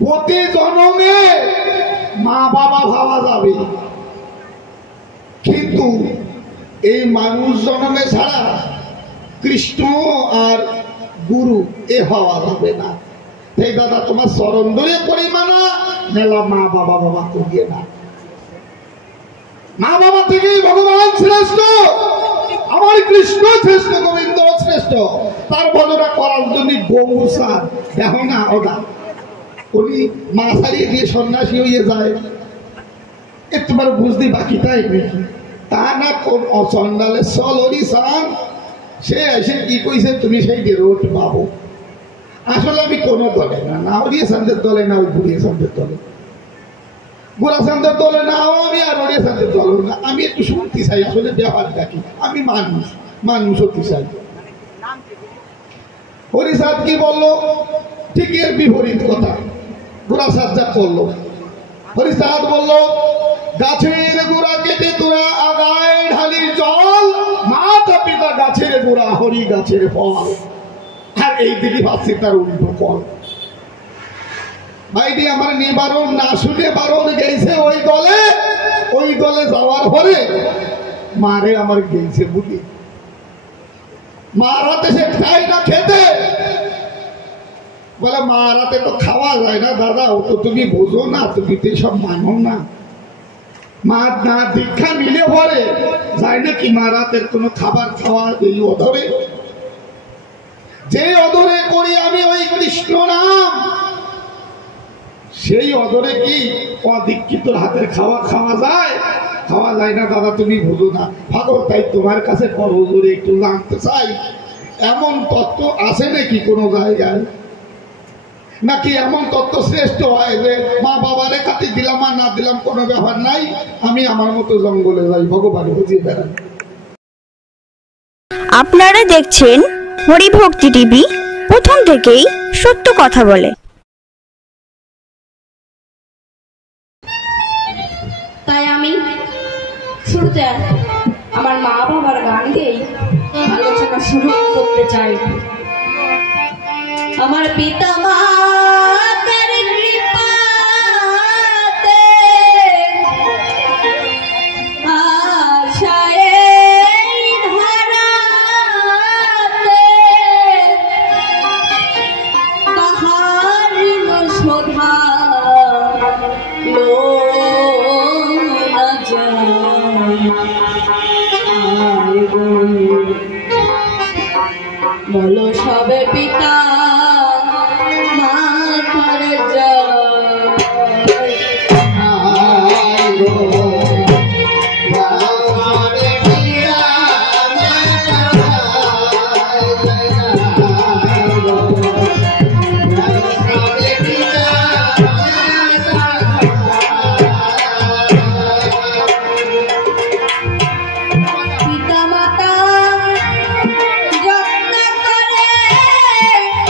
প্রতি জন্মে মা বাবা ভাবা যাবে, কিন্তু এই মানুষ জন্মে ছাড়া কৃষ্ণ আর গুরু এ হওয়া যাবে না। এই দাদা তোমার চরণ ধরে করি মানা, মেলা মা বাবা বাবা করিয়ে না। মা বাবা থেকেই ভগবান শ্রেষ্ঠ, আমার কৃষ্ণ শ্রেষ্ঠ, গোবিন্দ শ্রেষ্ঠ। তার ভজনা করার জন্য গৌর সার দেখো না, ওটা উনি মা ছাড়িয়ে দিয়ে সন্ন্যাসী হয়ে যায়, এ তোমার বুঝতে বাকিটাই নাকি? তা না, কোন অচন্ডালে চলরি সান সে এসে কি কইছে তুমি সেই রোড পাবো। আসলে আমি কোনো দলে না, না ওড়িয়া সান্দের দলে, না ওই বুড়িয়া সান্দের দলে, গোড়া সান্দের দলে না আমি, আর ওড়িয়া সান্দের দল না। আমি একটু শুনতে চাই আসলে ব্যবহার দেখি, আমি মানুষ হতে চাই। হরিসাদ কি বললো, ঠিক এর বিপরীত কথা গোড়া সাদ যা করলো। হরিসাদ বললো, গাছের গোড়া কেটে তোরা আগায় ঢালির জল, মাতা পিতা গাছের গোড়া, হরি গাছের ফল। আর এই দিকে ভাবছি তার উল্টো ফল। ভাইটি আমার নিবারণ না শুনে বারণ গেছে ওই দলে যাওয়ার পরে মারে আমার গেছে বুঝি, মার হাতে সে খায় না খেতে, বলে মার হাতে তো খাওয়া যায় না দাদা, ও তো তুমি বোঝো না, তুমি তো সব মানো না। মার না দীক্ষা নিলে পরে যায় না কি মার হাতের কোনো খাবার খাওয়া, এই অধরে, যে অধরে করি আমি ওই কৃষ্ণ নাম, সেই অধরে কি অদীক্ষিতর হাতের খাওয়া খাওয়া যায়? খাওয়া যায় না দাদা, তুমি বোঝো না। ভাগবত তাই তোমার কাছে পরজোরে একটু জানতে চাই, এমন তত্ত্ব আছে নাকি কোনো জায়গায়? নাকি এমন তত্ত্ব শ্রেষ্ঠ হয় যে মা বাবারে কাটি দিলাম আর না দিলাম কোনো ব্যাপার নাই, আমি আমার মতো জঙ্গলে যাই, ভগবান বুঝিয়ে বেড়ান। আপনারা দেখছেন হরিভক্তি টিভি, প্রথম থেকেই সত্য কথা বলে। তাই আমি শুরুতে আমার মা বাবার গান দিয়েই আলোচনা শুরু করতে চাই। আমার পিতা মাতার কৃপাতে আশায় ধরাতে তাহার শোভা বলো সবে পিতা মাতার পিতা মাতা যত্ন করে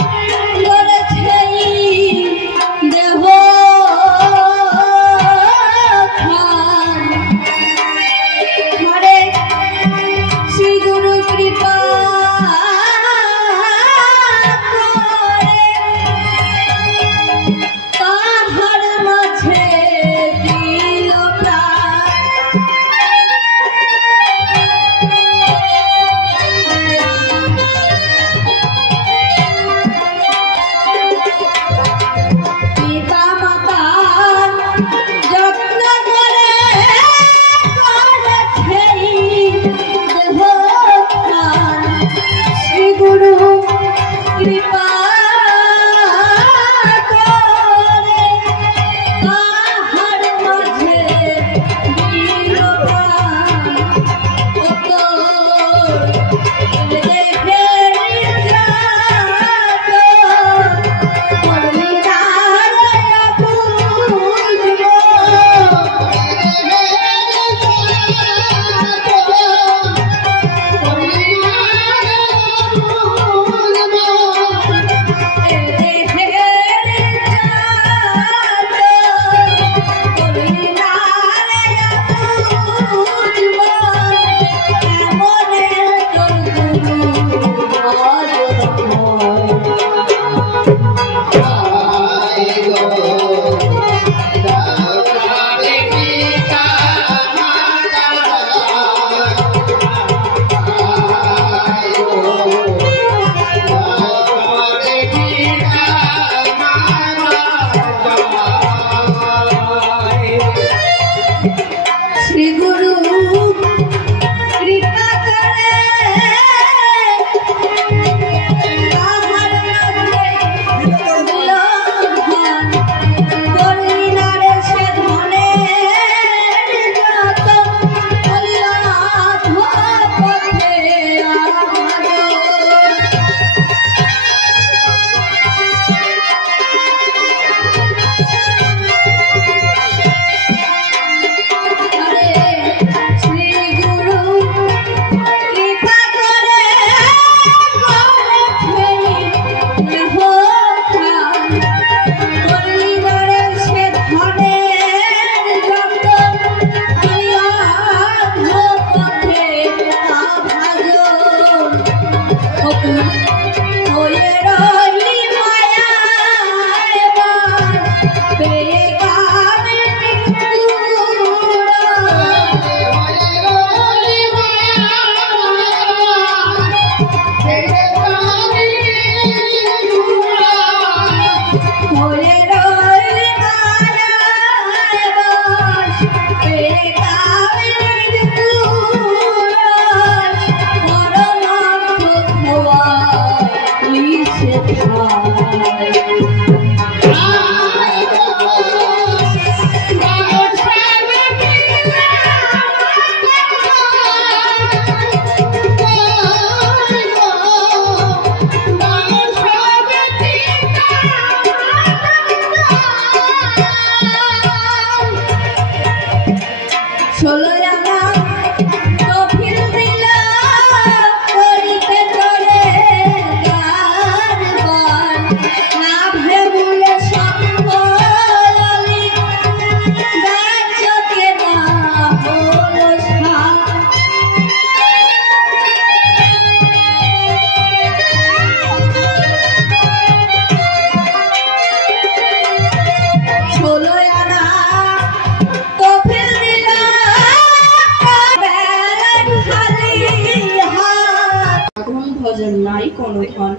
ধন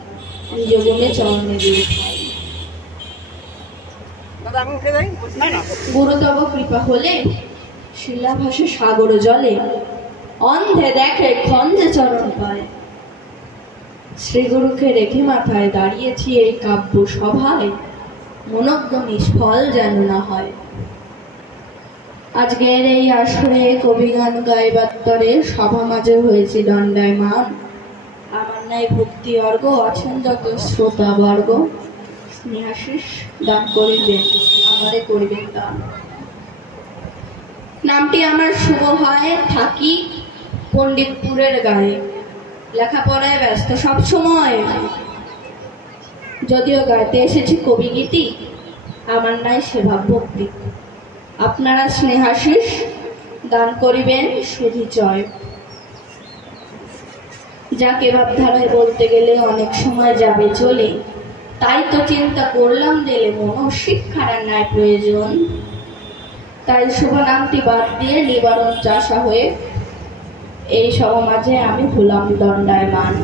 নিজ গুণে চরণে দিয়ে খাই। গুরুতব কৃপা হলে শিলা ভাসে সাগর জলে, অন্ধে দেখে খঞ্জে চরণ পায়। শ্রীগুরুকে রেখে মাথায় দাঁড়িয়েছি এই কাব্য সভায়, মনোজ্ঞ নিষ্ফল যেন না হয়। আজকের এই আসরে কবিগান গাইবার তরে সভা মাঝে হয়েছে দণ্ডায়মান। আমার নাই ভক্তি অর্ঘ আছেন যত শ্রোতা বর্গ, স্নেহাশিস দান করিবেন আমারে করিবেন দান। নামটি আমার শুভ হয়, থাকি পণ্ডিতপুরের গায়ে, লেখাপড়ায় ব্যস্ত সব সময়। যদিও গাইতে এসেছি কবিগীতি, আমার নাই সেবা ভক্তি। আপনারা স্নেহাশিস দান করিবেন শুধু জয়। যাকে ভাবধারায় বলতে গেলে অনেক সময় যাবে চলে, তাই তো চিন্তা করলাম দিলে মনো শিক্ষার ন্যায় প্রয়োজন। তাই শুভ নামটি বাদ দিয়ে নিবারণ চাষা হয়ে এই সভা মাঝে আমি হলাম দণ্ডায়মান।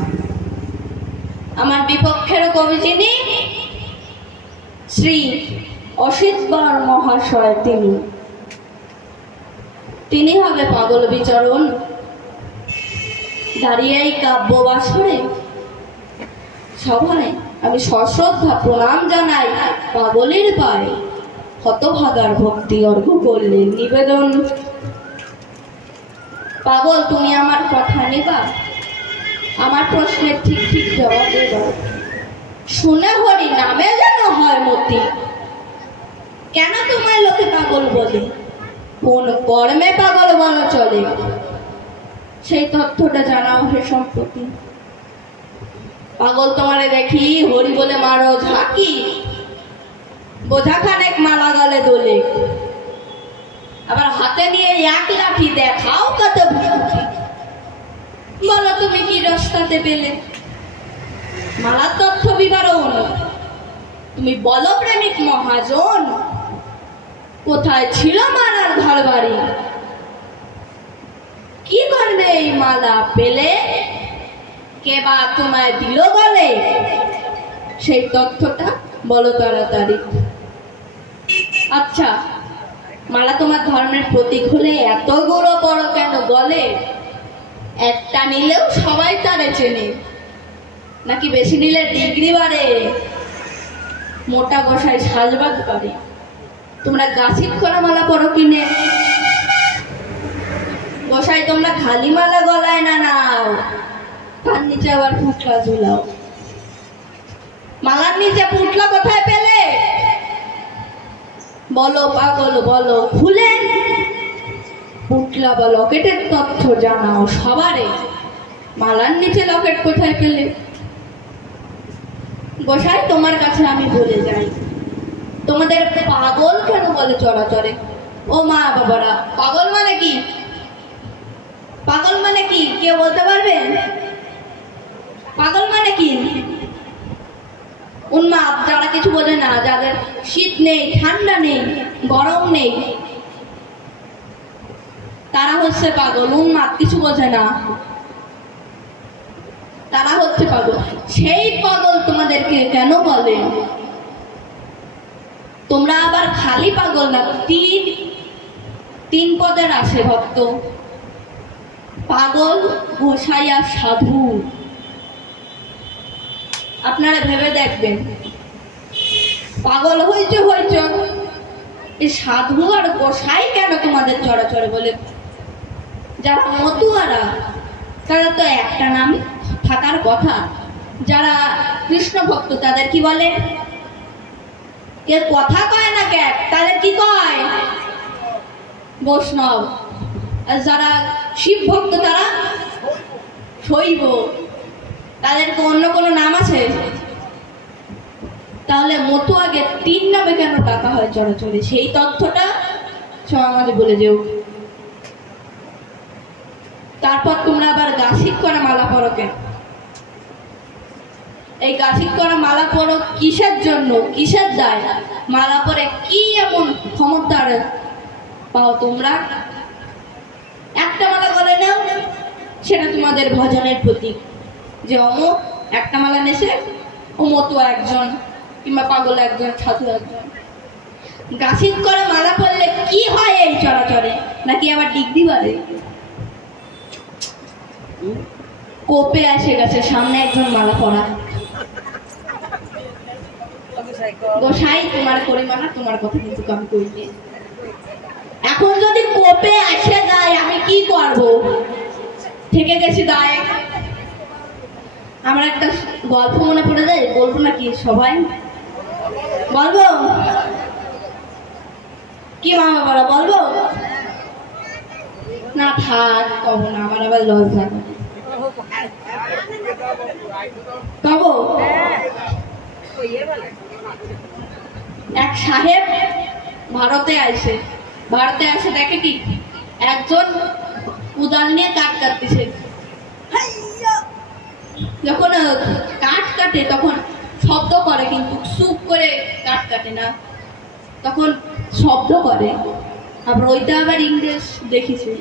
আমার বিপক্ষের কবি যিনি, শ্রী অসিতবার মহাশয়, তিনি হবে পাগল বিচরণ। দাঁড়িয়ে এই কাব্য বাসরে সভায় আমি সশ্রদ্ধা প্রণাম জানাই পাগলের পায়ে, হতভাগার ভক্তি অর্ঘ্য করলে নিবেদন। পাগল তুমি আমার কথা নেবা, আমার প্রশ্নের ঠিক ঠিক জবাব দেবা। শুনে হরি নামে যেন হয় মতি, কেন তোমায় লোকে পাগল বলে? কোন কর্মে পাগল বলা চলে? সেই তথ্যটা জানাও হে সম্প্রতি। পাগল তোমারে দেখি হরি বলে মারো ঝাঁকি, বোঝা খানেক মালা গলে দোলে, আবার হাতে নিয়ে এক লাঠি দেখাও কত ভীতি। বলো তুমি কি রাস্তাতে পেলে মালার তথ্য বিবরণ? তুমি বলো প্রেমিক মহাজন, কোথায় ছিল মালার ঘর বাড়ি? কি করবে এই মালা পেলে? কে বা তোমায় দিল বলে? সেই তথ্যটা বলো তাড়াতাড়ি। আচ্ছা, মালা তোমার ধর্মের প্রতীক হলে এত গুঁড়ো বড় কেন গলে? একটা নিলেও সবাই তারে চেনে, নাকি বেশি নিলে ডিগ্রি বাড়ে? মোটা গোসাই সাজবাদ করে, তোমরা গাছিত করা মালা পরো কিনে? গোসাই তোমরা খালি মালা গলায় না নাও, তার নিচে আবার পুটলা ঝুলাও। মালার নিচে পুটলা কোথায় পেলে? বলো পাগল বলো খুলে, পুটলা বা লকেটের তথ্য জানাও সবারে। মালার নিচে লকেট কোথায় পেলে? গোসাই তোমার কাছে আমি বলে যাই, তোমাদের পাগল কেন বলে চরাচরে? ও মা বাবারা, পাগল মানে কি? পাগল মানে কি কেউ বলতে পারবেন? পাগল মানে কি? উন্মাদ, যারা কিছু বোঝে না, যাদের শীত নেই, ঠান্ডা নেই, গরম নেই, তারা হচ্ছে পাগল। উন্মাদ, কিছু বোঝে না, তারা হচ্ছে পাগল। সেই পাগল তোমাদেরকে কেন বলে? তোমরা আবার খালি পাগল না, তিন পদের আছে ভক্ত, পাগল, গোসাই আর সাধু। আপনারা ভেবে দেখবেন, পাগল হইছো এই সাধু আর গোসাই কেন তোমাদের চরাচরে বলে? যারা মতুয়ারা তারা তো একটা নাম থাকার কথা। যারা কৃষ্ণ ভক্ত তাদের কি বলে? কে কথা কয় না কে, তাদের কি কয়? বৈষ্ণব। আর যারা শিব ভক্ত তারা শৈব। তাদেরকে অন্য কোনো নাম আছে? তাহলে মতুয়াকে তিন নামে কেন ডাকা হয় চরাচরে? সেই তথ্যটা সব আমাদের বলে যেও। তারপর তোমরা আবার গাছিক করা মালা পরো কেন? এই গাছিক করা মালা পরো কিসের জন্য? কিসের দায়? মালা পরে কি এমন ক্ষমতার পাও তোমরা? একটা মালা গলে নাও, সেটা তোমাদের ভজনের প্রতীক, যে অমুক একটা মালা নেছে ও মতো একজন, কিংবা পাগল একজন, সাধু একজন। গাছিত করে মালা পরলে কি হয় এই চরাচরে? নাকি আবার ডিগ্রি বাড়ে? কোপে এসে গেছে, সামনে একজন মালা পরা। গোসাই তোমার পরিমাণা, তোমার কথা কিন্তু আমি কইনি। এখন যদি কোপে এসে যায় আমি কি করব? থেকে গেছি দায়। আমার একটা গল্প মনে পড়ে যায়, বলবো নাকি সবাই? বলবো কি মামা বলা? বলবো না, থাক, কব না, আমার আবার লজ্জা করে। কব এক সাহেব ভারতে আসে দেখে কি একজন উদাল নিয়ে কাঠ কাটতেছে। যখন কাঠ কাটে তখন শব্দ করে, কিন্তু চুপ করে কাঠ কাটে না, তখন শব্দ করে। আবার ওইটা আবার ইংরেজ দেখেছে,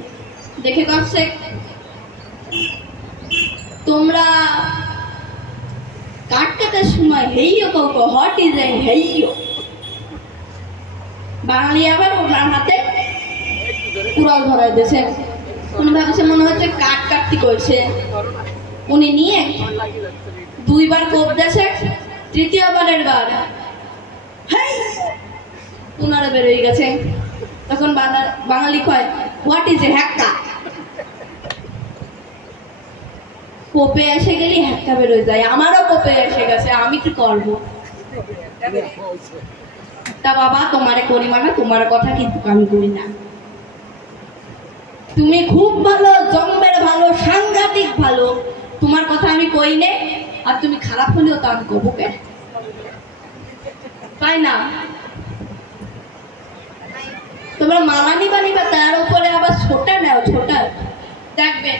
দেখে করছে তোমরা কাঠ কাটার সময় হেইও কাউকে হট ইজ এ হেইও। বাঙালি আবার ওনার হাতে কুড়াল ধরাই দিয়েছে। উনি ভাবছে মনে হচ্ছে কাঠ কাটতি করছে। উনি নিয়ে দুইবার কোপ দিয়েছে, তৃতীয়বারের বার উনারা বেরোয় গেছে। তখন বাঙালি কয় হোয়াট ইজ এ হ্যাক্কা। কোপে এসে গেলি হ্যাক্কা বেরোয় যায়। আমারও কোপে এসে গেছে, আমি কি করবো? তা বাবা তোমারে করি মানে তোমার কথা কিন্তু আমি করি না। তুমি খুব ভালো, জম্বের ভালো, সাংঘাতিক ভালো, তোমার কথা আমি কই নে। আর তুমি খারাপ হলেও তা আমি কবো কে? তাই না? তোমরা মালা নিবা, তার উপরে আবার ছোটা নেও। ছোটা দেখবে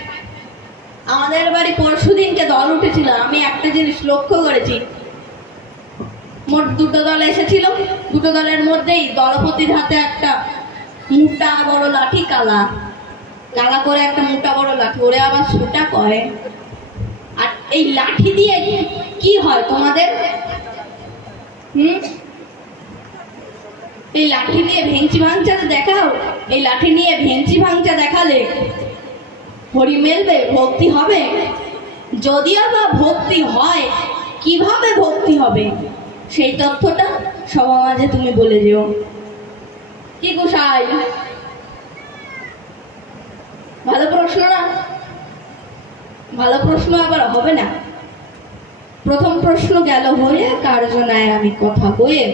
আমাদের বাড়ি পরশুদিনকে দল উঠেছিল। আমি একটা জিনিস লক্ষ্য করেছি, মোট দুটো দল এসেছিল। দুটো দলের মধ্যেই দলপতির হাতে একটা মোটা বড় লাঠি, কালা কালা করে একটা মোটা বড় লাঠি, ওরে আবার ছোটা কয়। আর এই লাঠি দিয়ে কি হয় তোমাদের? এই লাঠি নিয়ে ভেঞ্চি ভাঙচা দেখাও। এই লাঠি নিয়ে ভেঞ্চি ভাঙচা দেখালে হরি মেলবে, ভক্তি হবে? যদিও বা ভক্তি হয়, কিভাবে ভক্তি হবে সেই তথ্যটা সবার মাঝে তুমি বলে যেও। কি গোসাই? ভালো প্রশ্ন না? ভালো প্রশ্ন আবার হবে না। প্রথম প্রশ্ন গেল হয়ে, কার্যনায় আমি কথা বয়ে।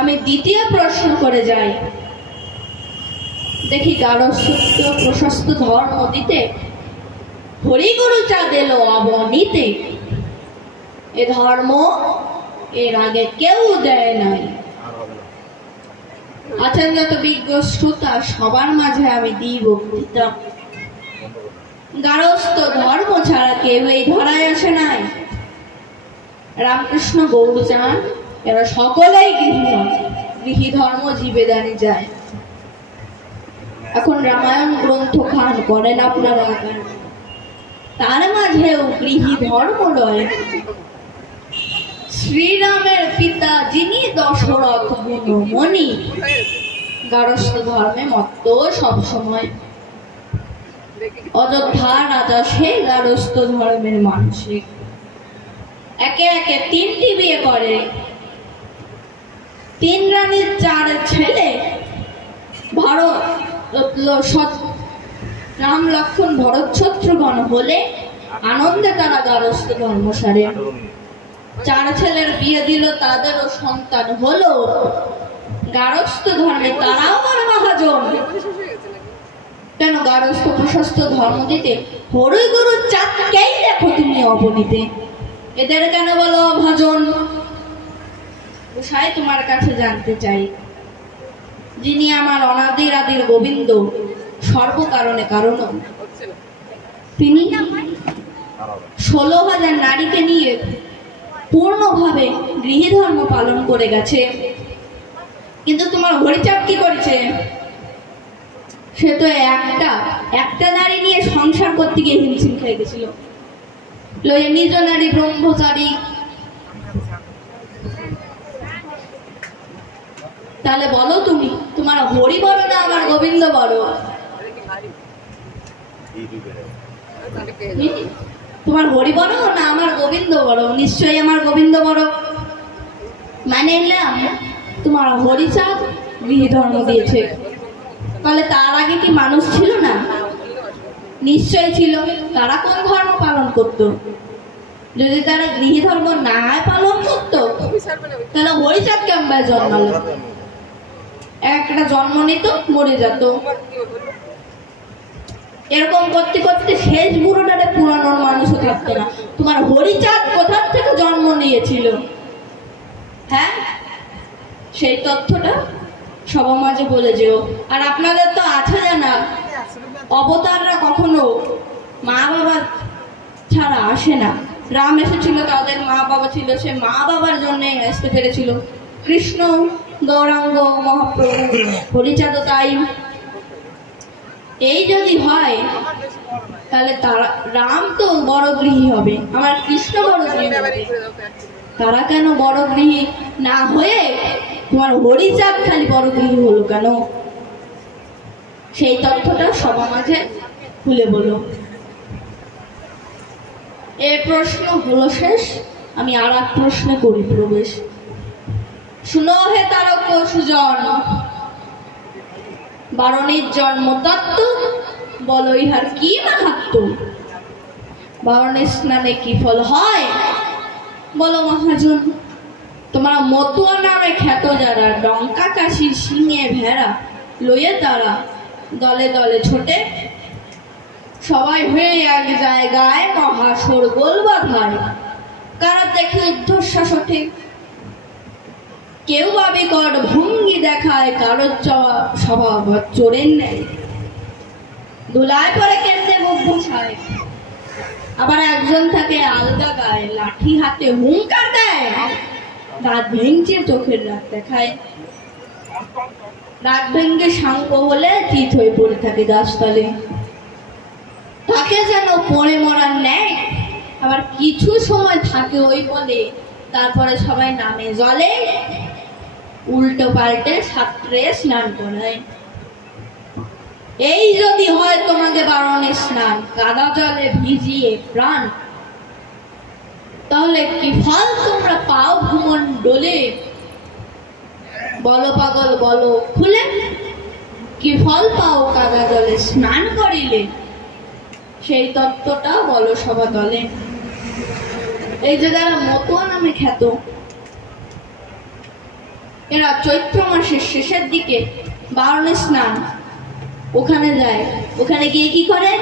আমি দ্বিতীয় প্রশ্ন করে যাই। দেখি গারস্থ প্রশস্ত ধর্ম দিতে হরিগুরু চাঁদ এলো অবনীতে। এ ধর্ম এর আগে কেউ দেয় নাই। আছেন যত বিজ্ঞ শ্রোতা, সবার মাঝে আমি দিই বক্তৃতা। গারস্থ ধর্ম ছাড়া কেউ এই ধরায় আসে নাই। রামকৃষ্ণ গৌরচাঁদ এরা সকলেই গৃহী ধর্ম জীবে দানি যায়। এখন রামায়ণ গ্রন্থ খান করেন আপনারা, তার মাঝেও গৃহী ধর্ম নয়। শ্রীরামের পিতা যিনি দশরথ গুণমণি, গারস্থ ধর্মে মত্ত সবসময়। অযোধ্যা রাজা সে গারস্থ ধর্মের মানসিক। একে একে 3টি বিয়ে করে, 3 রানীর 4 ছেলে। রাম লক্ষ্মণ ভরত শত্রুঘ্ন হলে আনন্দে তারা গারস্থ ধর্ম সারে। 4 ছেলের বিয়ে দিল, তাদেরও সন্তান হলো। গারস্থ ধর্মে তারাও বড় মহাজন। কেন গারস্থ প্রশস্ত ধর্ম দিতে হরিগুরু চাঁদকেই দেখো তুমি অবনীতে। এদের কেন বলো ভজন? গোসাই তোমার কাছে জানতে চাই, যিনি আমার অনাদির আদির গোবিন্দ, সর্বকারণে কারণ, তিনি 16,000 নারীকে নিয়ে পূর্ণভাবে গৃহী ধর্ম পালন করে গেছে। কিন্তু তোমার হরিচাঁদ কি করেছে? সে তো একটা নারী নিয়ে সংসার করতে গিয়ে হিমশিম খেয়ে গেছিল। লয়ে নিজ নারী ব্রহ্মচারী। তাহলে বলো তুমি, তোমার হরি বড় না আমার গোবিন্দ বড়? তোমার হরি বড় না আমার গোবিন্দ বড়? নিশ্চয়ই আমার গোবিন্দ বড়। মানে নিলাম তোমার হরিচাঁদ গৃহ ধর্ম দিয়েছে, তাহলে তার আগে কি মানুষ ছিল না? নিশ্চয় ছিল। তারা কোন ধর্ম পালন করত? যদি তারা গৃহ ধর্ম না পালন করত তাহলে হরিচাঁদ কেমন জন্মালো? একটা জন্ম নিত, মরে যেত। এরকম করতে করতে শেষ বুড়োটারে পুরানোর মানুষও থাকতো না। তোমার হরিচাঁদ কোথার থেকে জন্ম নিয়েছিল? হ্যাঁ, সেই তথ্যটা সবার মাঝে বলে যেও। আর আপনাদের তো আছে জানা, অবতাররা কখনো মা বাবা ছাড়া আসে না। রাম এসেছিল, তাদের মা বাবা ছিল, সে মা বাবার জন্য আসতে পেরেছিল। কৃষ্ণ গৌরাঙ্গ মহাপ্রভু, হরিচাঁদ তাই। এই যদি হয় তাহলে তারা, রাম তো বড় গৃহী হবে, আমার কৃষ্ণ বড় গৃহী হবে। তারা কেন বড় গৃহী না হয়ে তোমার হরিচাঁদ খালি বড় গৃহী হলো কেন? সেই তথ্যটা সবার মাঝে খুলে বলো। এ প্রশ্ন হলো শেষ, আমি আর এক প্রশ্নে করি প্রবেশ। শুনো হে তারক সুজন, বারণীর জন্ম তত্ত্ব বলো ইহার কি মাহাত্ম্য? বারণের স্নানে কি ফল হয় বলো মহাজন? তোমার মতুয়া নামে খ্যাত যারা, ডঙ্কা কাশির শিঙে ভেড়া লইয়ে তারা দলে দলে ছোটে, সবাই হয়ে এক জায়গায় মহা শোরগোল বাঁধায়। কারা দেখে ঊর্ধ্বশ্বাসে, কেউ বা বিকট ভঙ্গি দেখায়, কারোর স্বভাব চোরের নেই, ধুলায় পরে কেন্দ্রে মুখ বসায়। আবার একজন থাকে আলগা গায়ে, লাঠি হাতে হুঙ্কার দেয়, রাত ভেঙছে চোখের রাত দেখায়। রাত ভেঙ্গে সাঙ্গ হলে চিত হয়ে পড়ে থাকে গাছতলে, তাকে যেন পড়ে মরার নেয়। আবার কিছু সময় থাকে ওই বলে, তারপরে সবাই নামে জলে, উল্টো পাল্টে ছাত্রে স্নান করায়। এই যদি হয় তোমাকে বারণের স্নান, কাদা জলে ভিজিয়ে প্রাণ, তাহলে কি ফল তোমরা পাও ভূমণ্ডলে? বলো পাগল বলো খুলে, কি ফল পাও কাদা জলে স্নান করিলে? সেই তত্ত্বটা বলো সভা দলে। এই যে যারা মতুয়া নামে খ্যাত, এরা চৈত্র মাসের শেষের দিকে বারণের স্নান ওখানে যায়। ওখানে গিয়ে কি করে?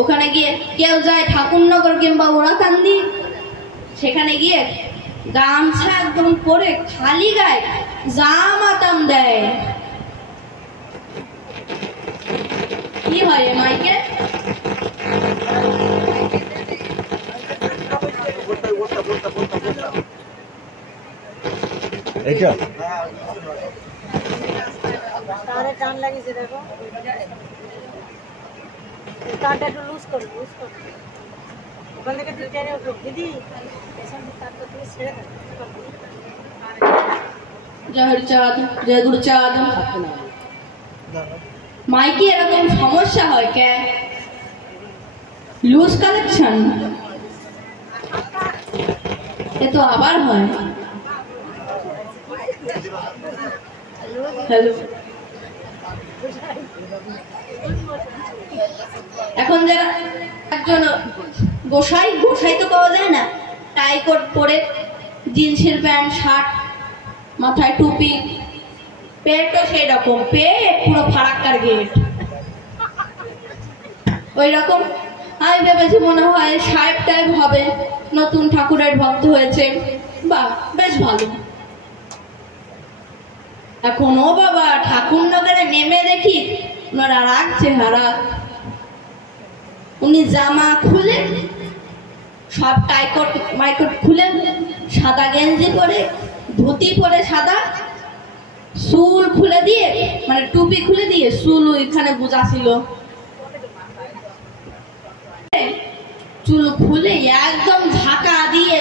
ওখানে গিয়ে কেউ যায় ঠাকুরনগর কিংবা ওরাকান্দি, সেখানে গিয়ে গামছা একদম পরে খালি গায়ে জামাতাম দেয়। কি হয় মাইকে? এইটা তারে টান লাগিয়েছে, দেখো টানটা একটু লুজ করো, লুজ করো। ওখান থেকে দুইটারে উঠো দিদি, এখান থেকে তারটা তুমি ছেড়ে দাও। জয় হরিচাঁদ, জয় গুরুচাঁদ। মাইকে এরকম সমস্যা হয় কে? লুজ কালেকশন এ তো আবার হয়। হ্যালো, এখন যারা একজন গোসাই, গোসাই তো পাওয়া যায় না, টাই কোট পরে, জিন্সের প্যান্ট শার্ট, মাথায় টুপি, পেটও সেই রকম, পেট পুরো ফারাক্কার গেট ওই রকম। আমি ভেবেছি মনে হয় সাহেব টাইপ হবে, নতুন ঠাকুরের ভক্ত হয়েছে, বা বেশ ভালো। এখন ও বাবা ঠাকুরনগরে নেমে দেখি ওনারা রাগ চেহারা। উনি জামা খুলে সব টাইকট মাইকট খুলে, সাদা গেঞ্জি পরে, ধুতি পরে সাদা, চুল খুলে দিয়ে, মানে টুপি খুলে দিয়ে চুল ওইখানে গুজা ছিল, চুল খুলে একদম ঝাঁকা দিয়ে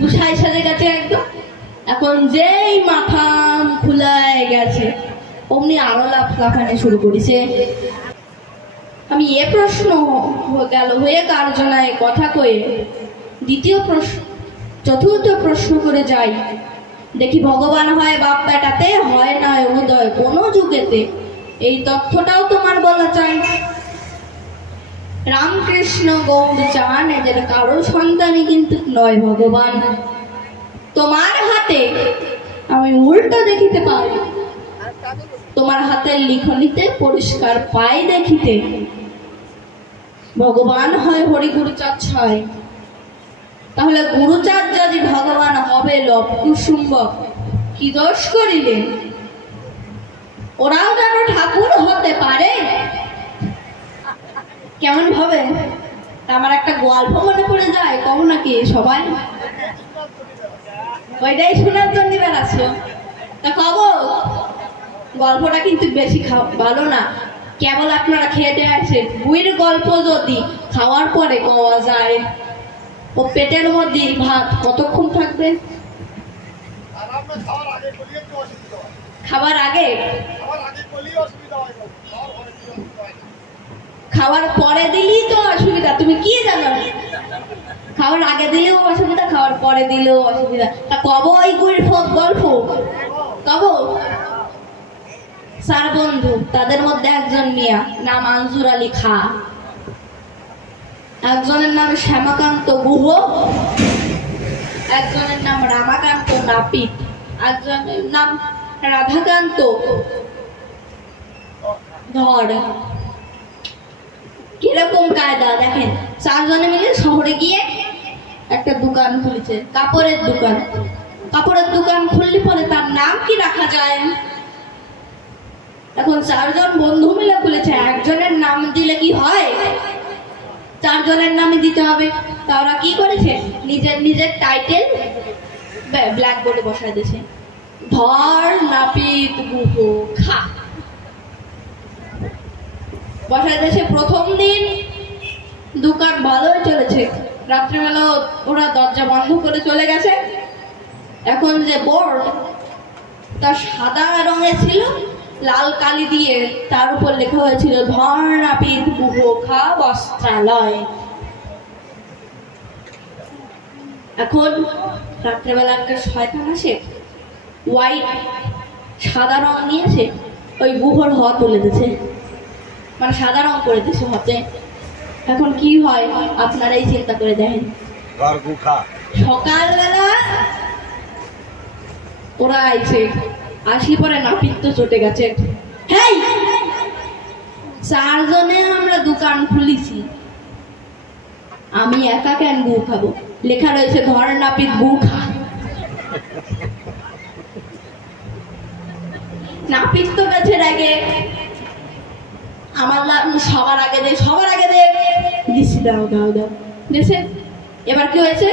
গুছাই সেজে গেছে একদম। এখন যেই মাথা খুলায় গেছে অমনি আরো লাফানি শুরু করেছে। আমি এ প্রশ্ন গেল হয়ে কার জনায় কথা কয়ে দ্বিতীয় প্রশ্ন চতুর্থ প্রশ্ন করে যাই, দেখি ভগবান হয় বাপ বেটাতে, হয় নয় উদয় কোনো যুগেতে, এই তথ্যটাও তোমার বলা চাই। রামকৃষ্ণ গৌর চান এদের কারো সন্তানই কিন্তু নয় ভগবান। তোমার হাতে আমি উল্টো দেখিতে পাই, তোমার হাতের লিখনিতে পরিষ্কার পাই দেখিতে, ভগবান হয় হরি গুরুচাঁদ ছয়। তাহলে গুরুচাঁদ যদি ভগবান হবে লব কুসুম্বক, কি দোষ করিলেন? ওরাও যেন ঠাকুর হতে পারে কেমন ভাবে? আমার একটা গল্প মনে পড়ে যায়, কম নাকি সবাই? ওইটাই শোনার জন্য বেড়াচ্ছো তা কব। গল্পটা কিন্তু বেশি ভালো না, কেবল আপনারা খেতে আসেন। বুইয়ের গল্প যদি খাওয়ার পরে কওয়া যায়, ও পেটের মধ্যে ভাত কতক্ষণ থাকবে? খাবার আগে, খাওয়ার পরে দিলেই তো অসুবিধা। তুমি কি জানো? খাওয়ার আগে দিলেও অসুবিধা, খাওয়ার পরে দিলেও অসুবিধা। তা কব ওই গল্প কব। চার বন্ধু, তাদের মধ্যে একজন মিয়া, নাম আঞ্জুর আলী খা, একজনের নাম শ্যামাকান্ত গুহ, একজনের নাম রামাকান্ত নাপিত, একজনের নাম রাধাকান্ত ধর। কিরকম কায়দা দেখেন, চারজনে মিলে শহরে গিয়ে একটা দোকান খুলেছে, কাপড়ের দোকান। কাপড়ের দোকান খুললে পরে তার নাম কি রাখা যায়? এখন চারজন বন্ধু মিলে খুলেছে, একজনের নাম দিলে কি হয়? চারজনের নামই দিতে হবে। তারা কি করেছে, নিজের টাইটেল ব্ল্যাকবোর্ডে বসায় দিয়েছে, ধর নাপিত গুহ খা বসায় দিয়েছে। প্রথম দিন দোকান ভালোই চলেছে, রাত্রিবেলা ওরা দরজা বন্ধ করে চলে গেছে। এখন যে বোর্ড তার সাদা রঙে ছিল, লাল কালি দিয়ে তার উপর লেখা হয়েছিল ধর নাপিত গুহ খা বস্ত্রালয়। এখন রাত্রেবেলা একটা শয়তান আসে, হোয়াইট সাদা রং নিয়েছে, ওই গুহর হ তুলে দিয়েছে, মানে সাদা রং করে দিয়েছে হতে। এখন কি হয় আপনারাই চিন্তা করে দেখেন। সকালবেলা ওরা আইছে, আসি পরে নাপিত তো চটে গেছে। হেই, চারজনে আমরা দোকান খুলেছি, আমি একা কেন গু খাবো? লেখা রয়েছে ধর নাপিত গু খা। নাপিত তো গেছে আগে, আমার সবার আগে দে দিছি, দাও দাও দাও দিছে। এবার কি হয়েছে,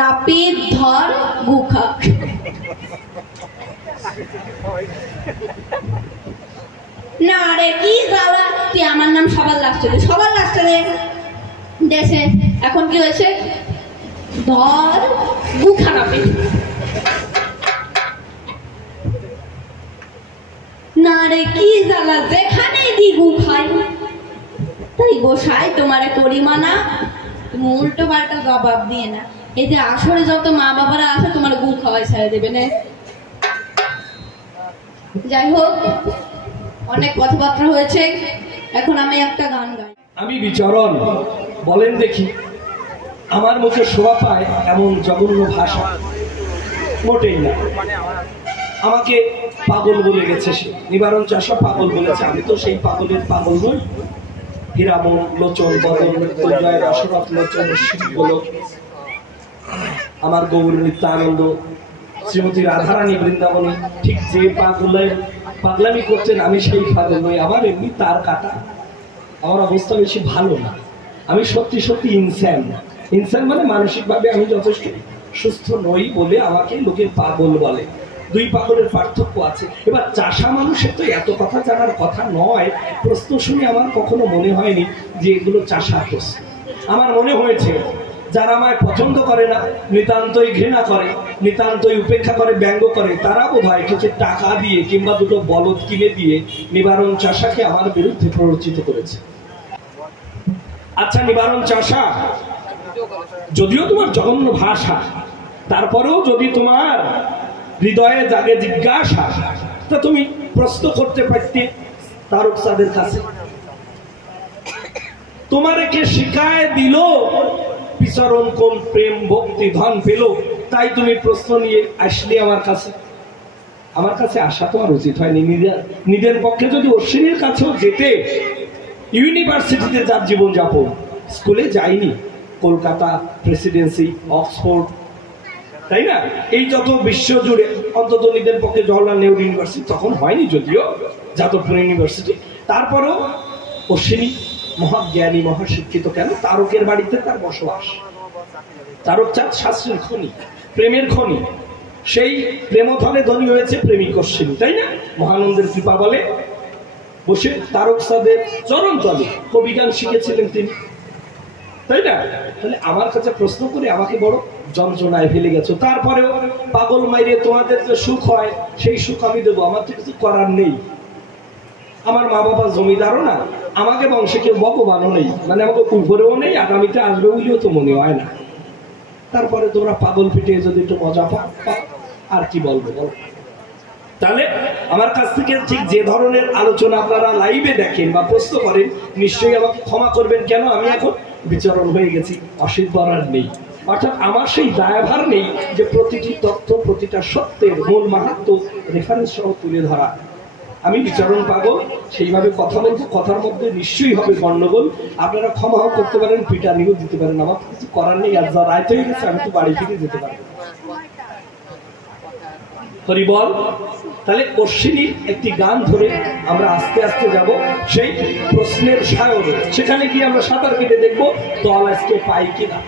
নাপিত ধর গু খা। না রে কি জ্বালা, তুই আমার নাম সবার লাস্টে দেশে। এখন কি হয়েছে, ধর গু খা নাপিত। না রে কি জ্বালা, যেখানে দি গু খাই। তাই গোসাই তোমারে করি মানা, তুমি উল্টো পাল্টা জবাব দিয়ে না। এই যে আসরে যত মা বাবারা আছে তোমার গু খাওয়াই ছেড়ে দেবে না। যাই হোক, অনেক কথাবার্তা হয়েছে, এখন আমি একটা গান গাই। আমি বিচরণ, বলেন দেখি আমার মুখে শোভা পায় এমন জঘন্য ভাষা মোটেই না। আমাকে পাগল বলে গেছে সে, নিবারণ চাষা পাগল বলেছে, আমি তো সেই পাগলের পাগল নই। হীরামন লোচন বদন জয় রসরথ লোচন বলো আমার গৌর নিত্য আনন্দ শ্রীমতী রাধারানী বৃন্দাবনী ঠিক যে পাগলামি করছেন, আমি সেই পাগল নই। আমার এমনি তার কাটা, আমার অবস্থা বেশি ভালো না। আমি সত্যি ইনসান মানে মানসিকভাবে আমি যথেষ্ট সুস্থ নই বলে আমাকে লোকে পাগল বলে। দুই পাগলের পার্থক্য আছে। এবার চাষা মানুষের তো এত কথা জানার কথা নয়। প্রশ্ন শুনে আমার কখনো মনে হয়নি যে এগুলো চাষা প্রশ্ন। আমার মনে হয়েছে যারা আমায় পছন্দ করে না, নিতান্তই ঘৃণা করে, নিতান্তই উপেক্ষা করে, ব্যঙ্গ করে, তারা বোধহয় কিছু টাকা দিয়ে কিংবা দুটো বলদ কিনে দিয়ে নিবারণ চাষাকে আমার বিরুদ্ধে প্ররোচিত করেছে। আচ্ছা নিবারণ চাষা, যদিও তোমার জঘন্য ভাষা, তারপরেও যদি তোমার হৃদয়ে জাগে জিজ্ঞাসা, তা তুমি প্রশ্ন করতে পারতে তারক সাদের কাছে। তোমারে কে শিখায় দিল বিচরণ কোন প্রেম ভক্তি ধন পেল, তাই তুমি প্রশ্ন নিয়ে আসলে আমার কাছে। আমার কাছে আসা তোমার উচিত হয়নি। নিজের পক্ষে যদি অশ্বিনীর কাছেও যেতে, ইউনিভার্সিটিতে যার জীবন যাপন, স্কুলে যাইনি, কলকাতা প্রেসিডেন্সি, অক্সফোর্ড, তাই না, এই যত বিশ্ব জুড়ে, অন্তত নিজের পক্ষে জওহরলাল নেহরু ইউনিভার্সিটি তখন হয়নি যদিও, যাদবপুর ইউনিভার্সিটি, তারপরেও অশ্বিনী মহাজ্ঞানী মহাশিক্ষিত। কেন? তারকের বাড়িতে তার বসবাস। তারকচাঁদ শাস্ত্রের খনি, প্রেমের খনি, সেই প্রেমধনে ধনী হয়েছে প্রেমিক অশ্বিনী, তাই না? মহানন্দের কৃপা বলে বসে তারকচাঁদের চরণ তলে কবিগান শিখেছিলেন তিনি, তাই না? তাহলে আমার কাছে প্রশ্ন করে আমাকে বড় যন্ত্রণায় ফেলে গেছো। তারপরেও পাগল মাইরে তোমাদের যে সুখ হয় সেই সুখ আমি দেবো, আমার তো কিছু করার নেই। আমার মা বাবা জমিদারও না, আমাকে বংশে কেউ ভগবানও নেই, মানে আমাকে উপরেও নেই, আগামীতে আসবে বলেও তো মনে হয় না। তারপরে তোমরা পাগল পিঠে যদি একটু মজা পাও, আর কি বলবো বলো? তাহলে আমার কাছ থেকে ঠিক যে ধরনের আলোচনা আপনারা লাইভে দেখেন বা প্রশ্ন করেন, নিশ্চয়ই আমাকে ক্ষমা করবেন। কেন? আমি এখন বিচরণ হয়ে গেছি, অসিদ্ধ আর নেই। অর্থাৎ আমার সেই দায়ভার নেই যে প্রতিটি তথ্য, প্রতিটা সত্যের মূল মাহাত্ম রেফারেন্স সহ তুলে ধরা। আমি বিচরণ পাগল, সেইভাবে কথা বলবো, কথার মধ্যে নিশ্চয়ই হবে গন্ডগোল। আপনারা ক্ষমাও করতে পারেন, পিটানিও দিতে পারেন, আমার কিছু করার নেই। আর যা রায় হয়ে গেছে, আমি তো বাড়ি ফিরে যেতে পারি। হরি বল। তাহলে অশ্বিনীর একটি গান ধরে আমরা আস্তে আস্তে যাব সেই প্রশ্নের সায়রে। সেখানে গিয়ে আমরা সাঁতার কেটে দেখবো দল আজকে পাই কিনা।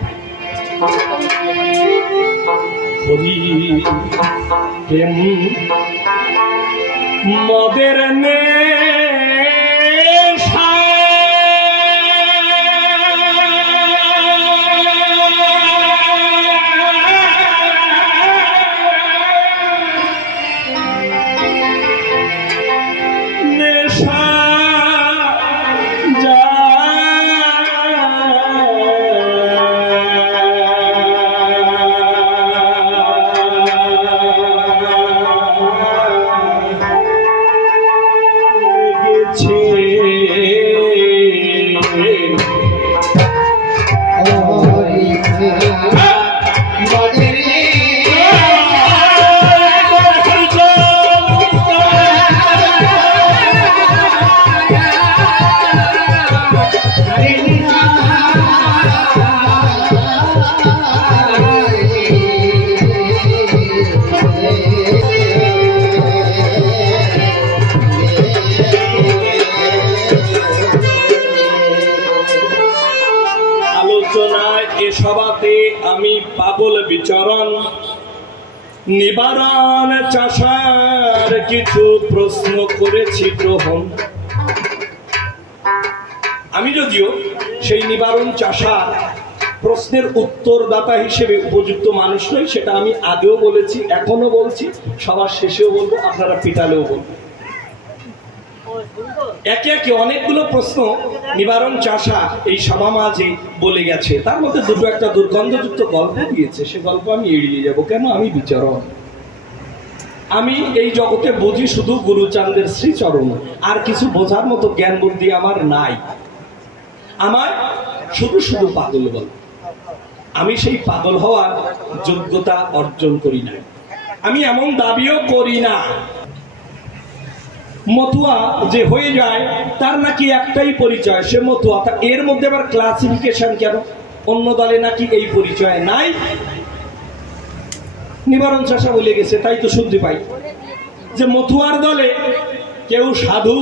হরি প্রেম মদের নেশা সভাতে আমি পাগল বিচরণ নিবারণ চাষার কিছু প্রশ্ন করেছি গ্রহণ। আমি যদিও সেই নিবারণ চাষা প্রশ্নের উত্তরদাতা হিসেবে উপযুক্ত মানুষ নই, সেটা আমি আগেও বলেছি, এখনো বলছি, সবার শেষেও বলবো, আপনারা পিটালেও বলবো। একে একে অনেকগুলো প্রশ্ন নিবারণ চাষা এই সভা মাঝে বলে গেছে। তার মধ্যে দুটো একটা দুর্গন্ধযুক্ত গল্প দিয়েছে, সে গল্প আমি এড়িয়ে যাব। কেন? আমি বিচরণ, আমি এই জগতে বুঝি শুধু গুরুচাঁদের শ্রীচরণ, আর কিছু বোঝার মতো জ্ঞান বুদ্ধি আমার নাই। আমার শুধু শুধু পাগল বল, আমি সেই পাগল হওয়ার যোগ্যতা অর্জন করি না, আমি এমন দাবিও করি না। মতুয়া যে হয়ে যায় তার নাকি একটাই পরিচয়, সে মতুয়া। এর মধ্যে আবার ক্লাসিফিকেশন কেন? অন্য দলে নাকি এই পরিচয় নাই। নিবারণ চাষা বলে গেছে, তাই তো শুনতে পাই যে মতুয়ার দলে কেউ সাধু,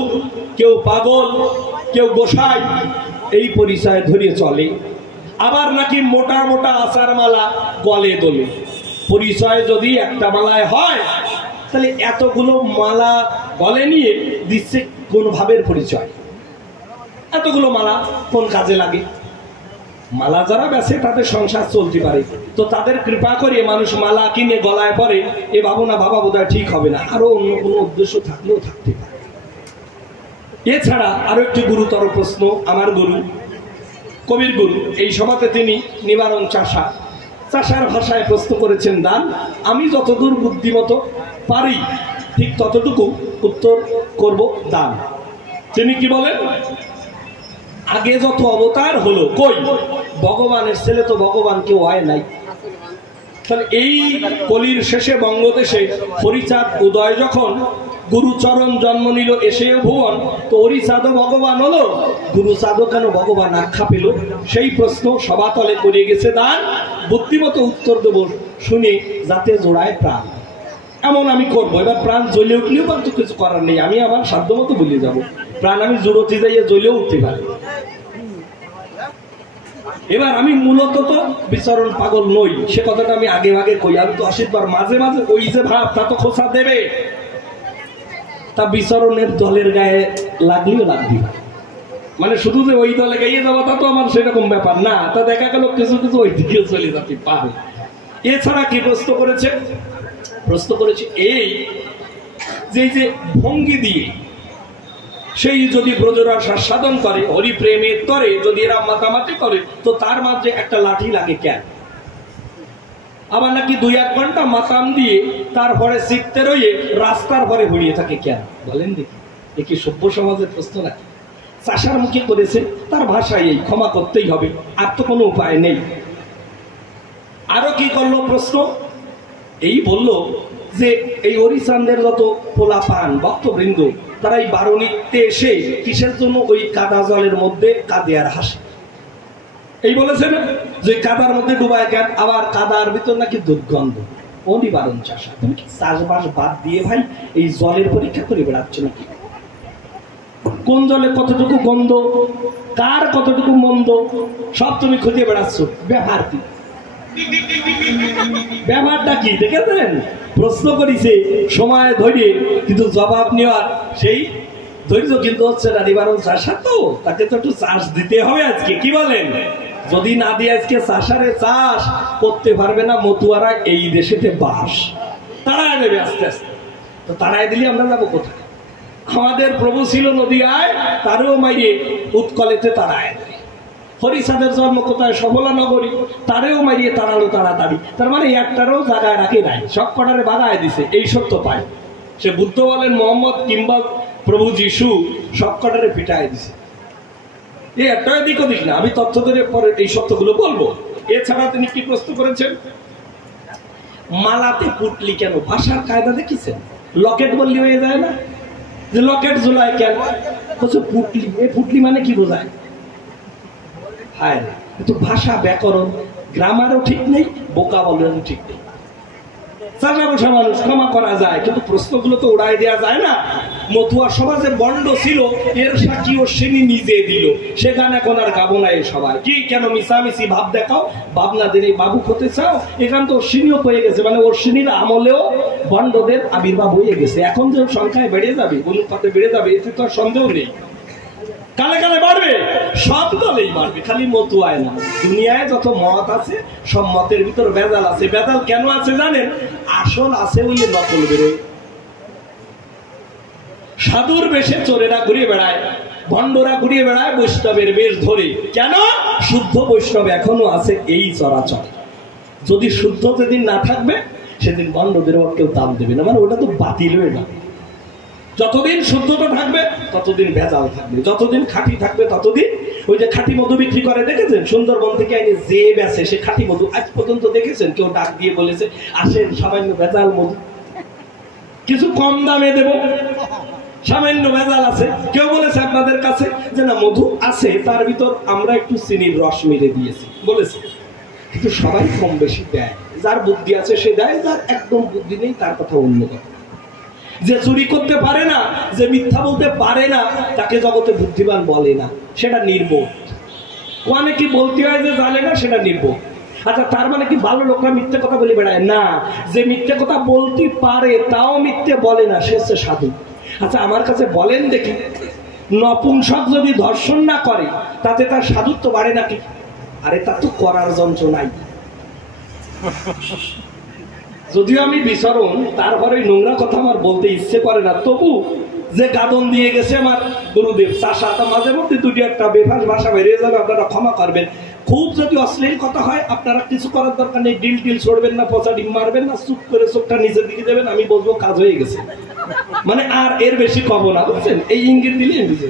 কেউ পাগল, কেউ গোসাই, এই পরিচয় ধরিয়ে চলে। আবার নাকি মোটা মোটা আচার মালা গলে দোলে। পরিচয় যদি একটা মালায় হয় তাহলে এতগুলো মালা গলে নিয়ে দিচ্ছে কোন ভাবের পরিচয়? এতগুলো মালা কোন কাজে লাগে? মালা যারা বেছে তাদের সংসার চলতে পারে, তো তাদের কৃপা করে মানুষ মালা কিনে গলায় পরে এ ভাবনা বাবা বোধহয় ঠিক হবে না, আরো অন্য কোনো উদ্দেশ্য থাকলেও থাকতে পারে। এছাড়া আরো একটি গুরুতর প্রশ্ন আমার গুরু, কবির গুরু, এই সভাতে তিনি নিবারণ চাষার ভাষায় প্রশ্ন করেছেন দান। আমি যতদূর বুদ্ধিমতো পারি ঠিক ততটুকু উত্তর করব দান। তিনি কি বলেন? আগে যত অবতার হলো কই ভগবানের ছেলে তো ভগবান কেউ হয় নাই। তাহলে এই কলির শেষে বঙ্গদেশে হরিচাঁদ উদয় যখন গুরুচরণ জন্ম নিল এসেও ভুবন, তো হরিচাঁদও ভগবান হলো, গুরুচাঁদও কেন ভগবান আখ্যা পেল? সেই প্রশ্ন সভাতলে করে গেছে দান। বুদ্ধিমতো উত্তর দেব শুনে যাতে জোড়ায় প্রাণ। এমন আমি করবো, এবার প্রাণ জ্বলে উঠলেও কিন্তু কিছু করার নেই, আমি আমার সাধ্য মতো বলে যাবো। প্রাণ আমি জোড়তে যাইয়ে জ্বলেও উঠতে পারি। এবার আমি মূলত তো বিচরণ পাগল নই, সে কথাটা আমি আগে আগে কই। আমি তো আশীর্বাদ মাঝে মাঝে ওই যে ভাব তা তো খোঁচা দেবে, তা বিচরণের দলের গায়ে লাগলেও লাগবে, মানে শুধু যে ওই দলে গাইয়ে যাওয়া তা তো আমার সেরকম ব্যাপার না। তা দেখা গেল কিছু কিছু ওই দিকেও চলে যেতে পারে। এছাড়া কি প্রশ্ন করেছে? প্রশ্ন করেছে এই যে ভঙ্গি দিয়ে সেই যদি ব্রজরস আস্বাদন করে, হরিপ্রেমের তরে যদি এরা মাতামাতি করে, তো তার মাঝে একটা লাঠি লাগে কেন? আবার নাকি 2-1 ঘন্টা মাতাম দিয়ে তারপরে শিখতে রয়ে রাস্তার পরে ঘুরিয়ে থাকে কেন? বলেন দেখি, এ কি সভ্য সমাজের প্রশ্ন নাকি? চাষার মুখে করেছে, তার ভাষায় এই ক্ষমা করতেই হবে, আর তো কোনো উপায় নেই। আরো কি করলো প্রশ্ন? এই বলল যে এই হরিচাঁদের যত পোলা পান ভক্তবৃন্দ তারা এই বারণীতে এসে কিসের জন্য ওই কাদা জলের মধ্যে কাঁদে আর হাসে? এই বলেছে না যে কাদার মধ্যে ডুবায় কেন? আবার কাদার ভিতর নাকি দুর্গন্ধ। ও নিবারণ চাষা, তুমি কি চাষবাস বাদ দিয়ে ভাই এই জলের পরীক্ষা করে বেড়াচ্ছ নাকি? কোন জলে কতটুকু গন্ধ, কার কতটুকু মন্দ, সব তুমি খুঁজে বেড়াচ্ছ। ব্যবহার কি? ব্যাপারটা কি দেখেছেন? প্রশ্ন করিছে সময় ধরে, কিন্তু জবাব নেওয়ার সেই ধৈর্য কিন্তু হচ্ছে না। নিবারণ চাষা তো তাকে তো একটু চাষ দিতে হবে আজকে, কি বলেন? যদি না দিয়ে আজকে চাষারে চাষ করতে পারবে না মতুয়ারা এই দেশেতে বাস, তাড়ায় নেবে আস্তে আস্তে। তো তাড়ায় দিলে আমরা যাবো কোথায়? আমাদের প্রভু ছিল নদীয়ায়, তারও মাইয়ে উৎকলেতে তাড়ায় দেয়। হরিচাঁদের জন্ম কোথায়? সফলা নগরী, তারেও মারিয়ে তাড়ালো তাড়াতাড়ি। তার মানে একটারও জায়গায় রাখে নাই, সব কটারে বাগায় দিছে। এই সত্য পায় সে বুদ্ধ বলেন মোহাম্মদ কিংবা প্রভু যিশু, সব কটারে পিটায় দিছে। এই একটা দিক ওদিক না, আমি তথ্য ধরে পরে এই সত্যগুলো বলবো। এছাড়া তিনি কি প্রশ্ন করেছেন? মালাতে পুটলি কেন? ভাষার কায়দা দেখেছেন? লকেট বললি হয়ে যায় না, যে লকেট ঝুলায় কেন? পুটলি, এই পুটলি মানে কি বোঝায়? কিন্তু ভাষা ব্যাকরণ গ্রামারও ঠিক নেই, বোকা বলেও ঠিক নেই। চাষা বসা মানুষ ক্ষমা করা যায়, কিন্তু প্রশ্নগুলো তো উড়াই দেওয়া যায় না। মতুয়া সমাজে বন্ড ছিল, এর সাক্ষী অশ্বিনী নিজে দিল। সেখানে এখন আর গাবো না এই সবাই। কি কেন মিশামিশি ভাব দেখাও? বাবনাদের এই বাবু হতে চাও? এখান তো অশ্বিনীও হয়ে গেছে, মানে অশ্বিনীর আমলেও বন্ডদের আবির্ভাব হয়ে গেছে। এখন যে সংখ্যায় বেড়ে যাবে, অনুপাতে বেড়ে যাবে, এতে তো আর সন্দেহ নেই। কালে কালে বাড়বে, সব দলেই বাড়বে, খালি মতুয়ায় না। দুনিয়ায় যত মত আছে সব মতের ভিতর ভেজাল আছে। ভেজাল কেন আছে জানেন? আসল আছে বলে নকল বেরোয়। সাধুর বেশে চোরেরা ঘুরিয়ে বেড়ায়, ভণ্ডরা ঘুরিয়ে বেড়ায় বৈষ্ণবের বেশ ধরে। কেন? শুদ্ধ বৈষ্ণব এখনো আছে এই চরাচর। যদি শুদ্ধ যেদিন না থাকবে সেদিন ভণ্ডদের কেউ দাম দেবে না, মানে ওটা তো বাতিল হয়ে যাবে। যতদিন শুদ্ধতা থাকবে ততদিন ভেজাল থাকবে, যতদিন খাঁটি থাকবে ততদিন। ওই যে খাঁটি মধু বিক্রি করে দেখেছেন? সুন্দরবন থেকে আইনে যে বেচে সে খাঁটি মধু, আজ পর্যন্ত দেখেছেন কেউ ডাক দিয়ে বলেছে আসেন সামান্য ভেজাল মধু কিছু কম দামে দেব? সামান্য ভেজাল আছে। কেউ বলেছে আপনাদের কাছে যে না মধু আছে, তার ভিতর আমরা একটু চিনির রস মেরে দিয়েছি বলেছে? কিন্তু সবাই কম বেশি দেয়, যার বুদ্ধি আছে সে দেয়, যার একদম বুদ্ধি নেই তার কথা অন্য কথা। যে চুরি করতে পারে না, যে মিথ্যা বলতে পারে না, তাকে জগতে বুদ্ধিমান বলে না, সেটা নির্বোধ। অনেকে বলতে হয় যে জানে না, সেটা নির্বোধ। আচ্ছা, তার মানে কি ভালো লোকরা মিথ্যে কথা বলে বেড়ায় না? যে মিথ্যে কথা বলতে পারে তাও মিথ্যে বলে না, সে হচ্ছে সাধু। আচ্ছা, আমার কাছে বলেন দেখি, নপুংসক যদি ধর্ষণ না করে তাতে তার সাধুত্ব বাড়ে নাকি? আরে তার তো করার যন্ত্র নাই। যদিও আমি বিচরণ, তারপরে নোংরা কথা আমার বলতে ইচ্ছে করে না, তবু যে গাদন দিয়ে গেছে আমার গুরুদেব চাষা, তা মাঝে মধ্যে দুটি একটা বেফাস ভাষা বেরিয়ে যাবে, আপনারা ক্ষমা করবেন। খুব যদি অশ্লীল কথা হয় আপনারা কিছু করার দরকার নেই, ডিল টিল ছড়বেন না, পচা ডিম মারবেন না, চুপ করে চোখটা নিচের দিকে দেবেন, আমি বলবো কাজ হয়ে গেছে, মানে আর এর বেশি কব না, বুঝছেন? এই ইঙ্গিত দিলে বুঝে।